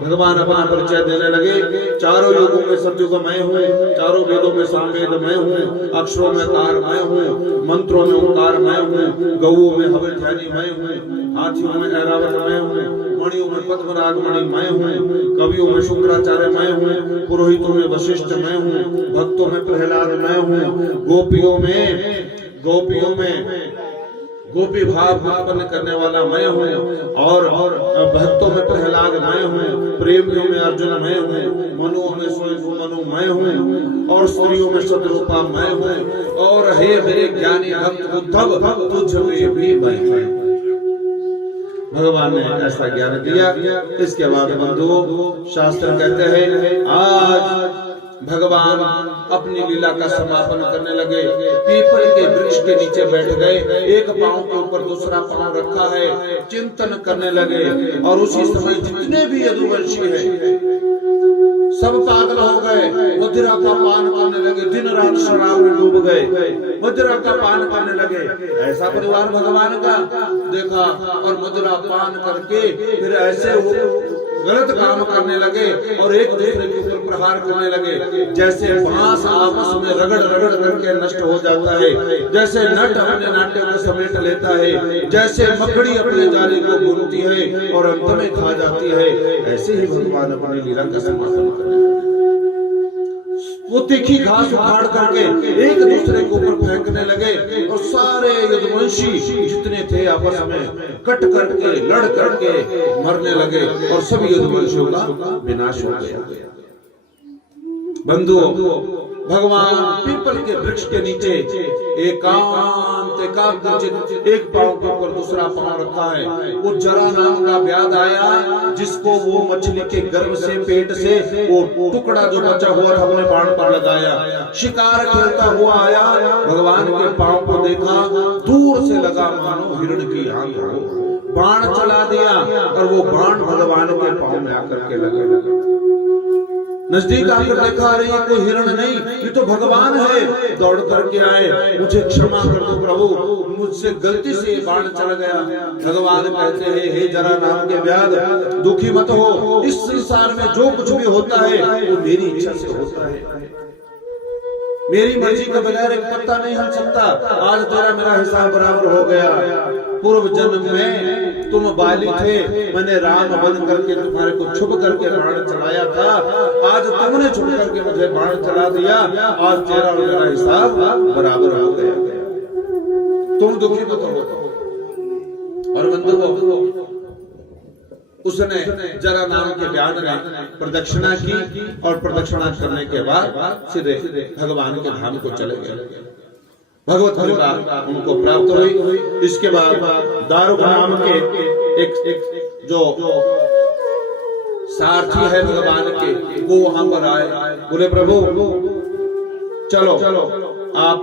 भगवान अपना परिचय देने लगे। चारों युगों में सतयुग मैं हूँ, चारों वेदों में सामवेद मैं हूँ, अक्षरों में कार मैं हूँ, मंत्रों में ओंकार मैं हूँ, गौओं में हवल ध्यानी मैं हूँ, हाथियों में ऐरावत मैं हूँ, मणियों में पद्मराग मणि मैं हूँ, कवियों में शुक्राचार्य मैं हूँ, पुरोहितों में वशिष्ठ मैं हूँ, भक्तों में प्रहलाद मैं हूँ, गोपियों में गोपी भाव उत्पन्न करने वाला मैं हूँ, और भक्तों में प्रहलाद मैं हूँ, प्रेमियों में अर्जुन मैं हूँ, मनुओं में स्वयं मनु मैं हूँ, और स्त्रियों में सदरूपा मैं हूँ, और हे मेरे ज्ञानी भक्त उद्धव तुझ में भी मैं हूँ। भगवान ने ऐसा ज्ञान दिया। इसके बाद बंधुओं शास्त्र कहते हैं आज भगवान अपनी लीला का समापन करने लगे। पीपल के वृक्ष के नीचे बैठ गए, एक पांव के ऊपर दूसरा पांव रखा है, चिंतन करने लगे। और उसी समय जितने भी यदुवंशी हैं सब पागल हो गए, मदिरा का पान करने लगे, दिन रात शराब में डूब गए, मदिरा का पान करने लगे। ऐसा परिवार भगवान का देखा और मदिरा पान करके फिर ऐसे गलत काम करने लगे और एक दूसरे के ऊपर प्रहार करने लगे। जैसे बांस आपस में रगड़ रगड़ करके नष्ट हो जाता है, जैसे नट अपने नाट्य को समेट लेता है, जैसे मकड़ी अपने जाले को बुनती है और अंत में खा जाती है, ऐसे ही भगवान अपनी लीला का समापन करने लगे। वो तीखी घास उखाड़ करके एक दूसरे के ऊपर फेंकने लगे और सारे यदुवंशी जितने थे आपस में कट करके लड़ करके मरने लगे और सभी यदुवंशियों का विनाश हो गया। बंधुओं भगवान पीपल के वृक्ष के नीचे एकाग्रचित्त एक पांव के ऊपर दूसरा पांव रखा है। वो जरा नाम का व्याध आया जिसको वो मछली के गर्भ से पेट से वो टुकड़ा जो बचा हुआ था अपने बाण पर लगाया। शिकार खेलता हुआ आया, भगवान के पांव को देखा, दूर से लगा मानो हिरण की आंख हो, बाण चला दिया और वो बाण भगवान के पांव में आकर के लगे। नजदीक आकर देखा अरे ये कोई हिरण नहीं, ये तो भगवान है। दौड़ करके आए, मुझे क्षमा कर दो प्रभु, मुझसे गलती से बाण चला गया। भगवान कहते हैं हे जरा नाम के व्याध, दुखी मत हो, इस संसार में जो कुछ भी होता है वो मेरी इच्छा से होता है, मेरी मर्जी के बगैर एक पत्ता नहीं हिल सकता। आज तेरा मेरा हिसाब बराबर हो गया। पूर्व जन्म में तुम बाली थे, मैंने राम बन करके तुम्हारे को छुप करके बाण चलाया था, आज तुमने छुप करके मुझे बाण चला दिया, आज तेरा और मेरा हिसाब बराबर हो गया। तुम दुखी मत हो। और बंधुओं उसने जरा नाम के व्याध ने प्रदक्षिणा की और प्रदक्षिणा करने के बाद सीधे भगवान के धाम को चले गए। भगवत कृपा उनको प्राप्त हुई। इसके बाद दारुक नाम के एक जो सारथी है भगवान के, वो वहां पर आए, बोले प्रभु चलो आप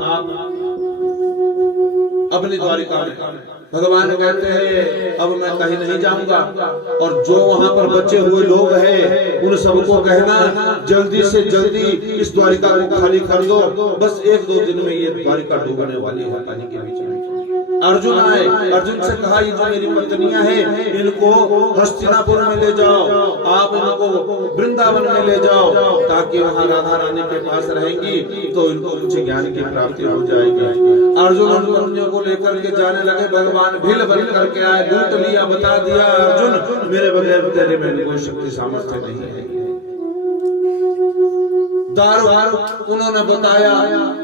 अपनी द्वारिका में। भगवान कहते हैं अब मैं कहीं नहीं जाऊंगा, और जो वहां पर बचे हुए लोग हैं उन सबको कहना जल्दी से जल्दी इस द्वारिका को खाली कर दो, बस 1-2 दिन में ये द्वारिका डूबने वाली है पानी के बीच में। अर्जुन आए, अर्जुन से कहा ये जो मेरी पत्नियां हैं इनको हस्तिनापुर में ले जाओ, आप इनको वृंदावन में ले जाओ, ताकि वहां राधा रानी के पास रहेंगी तो इनको मुझे ज्ञान की प्राप्ति हो जाएगी। अर्जुन उन कन्याओं को लेकर के जाने लगे। भगवान भील बन करके आए, लूट लिया, बता दिया अर्जुन मेरे बगैर तेरे में कोई शक्ति सामर्थ्य नहीं है। दारू उन्होंने बताया,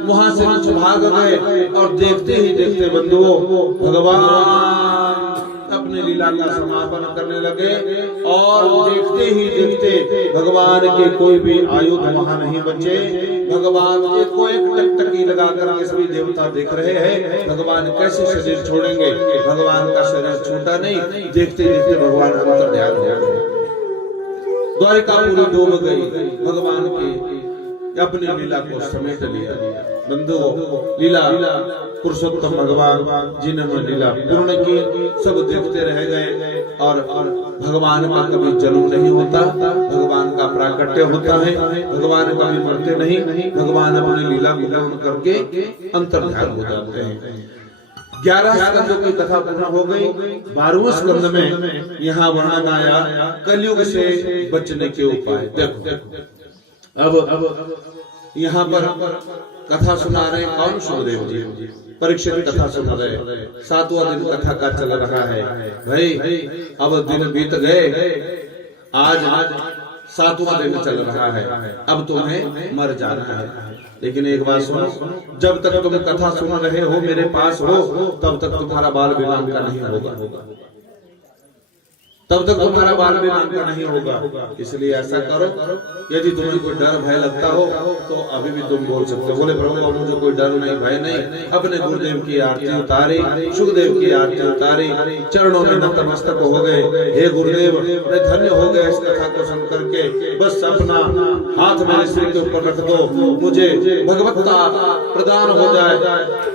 वहां से कुछ भाग गए और देखते ही देखते बंधुओं भगवान अपने लीला का समापन करने लगे और देखते ही देखते भगवान के कोई भी आयुध वहां नहीं बचे। भगवान को एक टकटकी लगाकर के सभी देवता देख रहे हैं, भगवान कैसे शरीर छोड़ेंगे। भगवान का शरीर छूटा नहीं, देखते देखते भगवान अंतर्ध्यान हो गए। द्वारिका पूरी डूब गई, भगवान की अपनी लीला को समेट लिया। बंधुओं लीला पुरुषोत्तम भगवान जिन्होंने लीला पूर्ण की, सब देखते रह गए और भगवान का कभी जन्म नहीं होता, भगवान का प्राकट्य होता है, भगवान कभी मरते नहीं, भगवान अपनी लीला को पूर्ण करके अंतर्ध्यान हो जाते हैं। 11 स्कंदों की कथा पूर्ण हो गई। 12वें स्कंद में यहाँ वर्णन आया कलयुग से बचने के उपाय। देखो अब यहाँ पर कथा सुना रहे कौन? सुखदेव जी। परीक्षित कथा सुना रहे, 7वां दिन कथा का चल रहा है। भाई अब दिन बीत गए, आज 7वां दिन चल रहा है, अब तुम्हें मर जाना है। लेकिन एक बात सुनो, जब तक तुम कथा सुन रहे हो, मेरे पास हो, तब तक तुम्हारा बाल विवाह का नहीं होगा, तब तक तुम्हारा बाल विवाह का नहीं होगा। इसलिए ऐसा करो, यदि तुम्हें कोई डर भय लगता हो तो अभी भी तुम बोल सकते हो। बोले प्रभु अब मुझे कोई डर नहीं भय नहीं। अपने गुरुदेव की आरती उतारी, सुखदेव की आरती उतारी, चरणों में नतमस्तक हो गए। हे गुरुदेव मैं धन्य हो गया इस कथा को सुन करके, बस अपना हाथ मेरे सिर के ऊपर रख दो, मुझे भगवत्ता प्रदान हो जाए,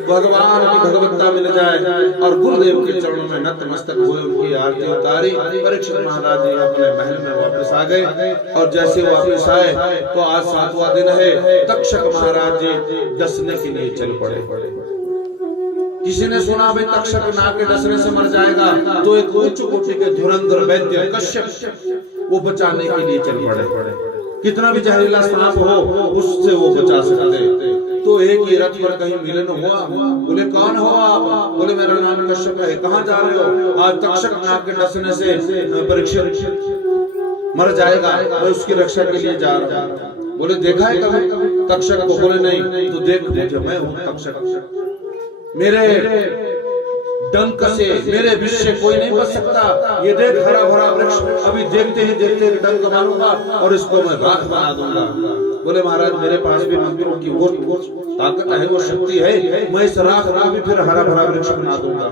भगवान की भगवत्ता मिल जाए। और गुरुदेव के चरणों में नतमस्तक हुए, उनकी आरती उतारी। परीक्षित महाराज जी अपने महल में वापस आ गए और जैसे वापस आए तो आज 7वां दिन है। तक्षक महाराज जी डसने के लिए चल पड़े। किसी ने सुना भाई तक्षक नाग के डसने से मर जाएगा, तो एक उच्च कोटि के धुरंधर वैद्य कश्यप वो बचाने के लिए चल पड़े। कितना भी जहरीला सांप हो उससे वो बचा सकते। तो एक ही रथ पर कहीं मिलन हुआ। बोले कौन हो आप? बोले मेरा नाम कश्यप है। कहाँ जा रहे हो? आज तक्षक नाग के डसने से परीक्षित मर जाएगा, मैं उसकी रक्षा के लिए जा रहा हूँ। बोले देखा है कभी तक्षक को? बोले नहीं। तो देख मुझे, मैं हूँ तक्षक, मेरे डंक से मेरे विष से कोई नहीं बच सकता। ये देख हरा भरा वृक्ष, अभी देखते ही देखते डंक मारूंगा और इसको मैं राख बना दूंगा। बोले महाराज मेरे पास भी मंत्रों की वो ताकत है, वो शक्ति है, मैं इस राख भी फिर हरा भरा वृक्ष बना दूंगा।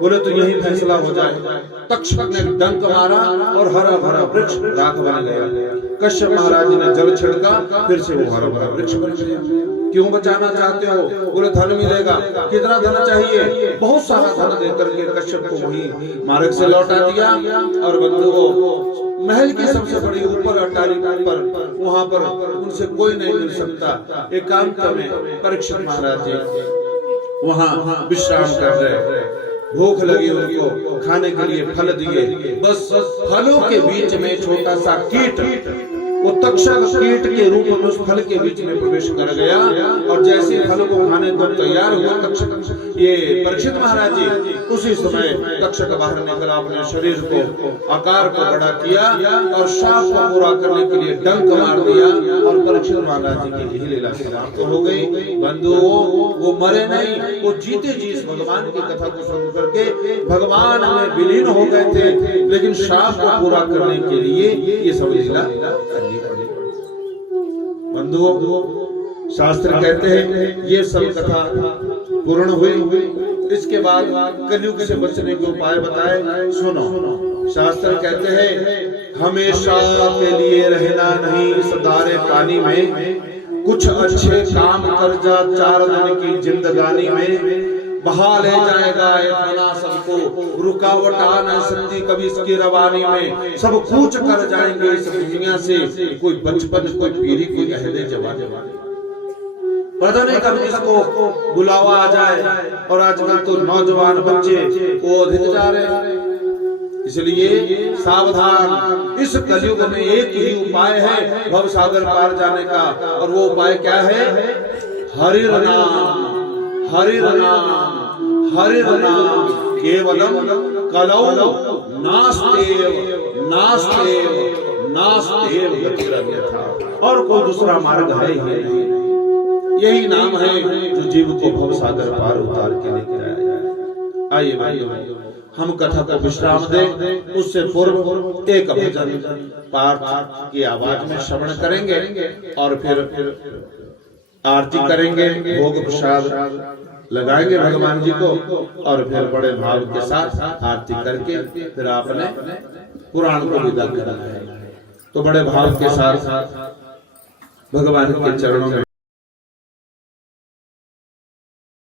बोले तो यही फैसला हो जाए। तक्षक ने डंक मारा और हरा भरा वृक्ष राख बन गया। कश्यप महाराज ने जल छिड़का, फिर से वो हरा भरा वृक्ष बन गया। क्यों बचाना चाहते हो? बोले धन मिलेगा। कितना धन चाहिए? बहुत सारा धन देकर के कश्यप को वही मार्ग से लौटा दिया। और बंधुओं महल की सबसे बड़ी ऊपर अटारी पर, वहां पर उनसे कोई नहीं मिल सकता। एकांत में परीक्षित महाराज जी वहां विश्राम कर रहे। भूख लगी उनको, खाने के लिए फल दिए। बस फलों के बीच में छोटा सा कीट, वो तक्षक कीट के रूप में उस फल के बीच में प्रवेश कर गया। और जैसे फल को खाने को तैयार हुआ तक्षक, ये परीक्षित महाराज जी, उसी समय तक्षक बाहर निकला, अपने शरीर को आकार को बड़ा किया और शाप को पूरा करने के लिए डंक मार दिया। और परीक्षित महाराज जी की यही लीला समाप्त हो गई। बंधुओं वो मरे नहीं, वो जीते जी इस भगवान की कथा को सुन करके भगवान में विलीन हो गए थे। लेकिन शाप को पूरा करने के लिए ये सब लीला करनी पड़ी। बंधुओं शास्त्र कहते हैं ये सब कथा पूर्ण हुई। इसके बाद कलयुग से बचने के उपाय बताए। सुनो, शास्त्र कहते हैं हमेशा के लिए रहना नहीं सदारे पानी में, कुछ अच्छे काम कर जा 4 दिन की जिंदगानी में, बहा ले जाएगा ये खाना सबको, रुकावट आ नहीं सकती कभी इसकी रवानी में। सब कूच कर जाएंगे इस दुनिया से, कोई बचपन कोई पीढ़ी कोई अहदे जवान पता नहीं कब इसको बुलावा आ जाए। और आजकल तो नौजवान बच्चे वो अधिक जा रहे हैं। इसलिए सावधान, इस कलयुग में एक ही उपाय है भव सागर पार जाने का। और वो उपाय क्या है? हरि नाम, हरि नाम, हरि नाम केवलम कलौ नास्तेव, नास्तेव, नास्तेव गतिरन्यथा, और कोई दूसरा मार्ग है ही नहीं। यही नाम है जो जीव को भव सागर पार उतार के लेकर आया। आइए भाइयों, हम कथा को विश्राम दें, उससे पूर्व एक भजन पाठ की आवाज में श्रवण करेंगे और फिर आरती करेंगे, भोग प्रसाद लगाएंगे भगवान जी को, और फिर बड़े भाव के साथ आरती करके फिर आपने पुराण को विदा करना है। तो बड़े भाव के साथ भगवान के चरणों में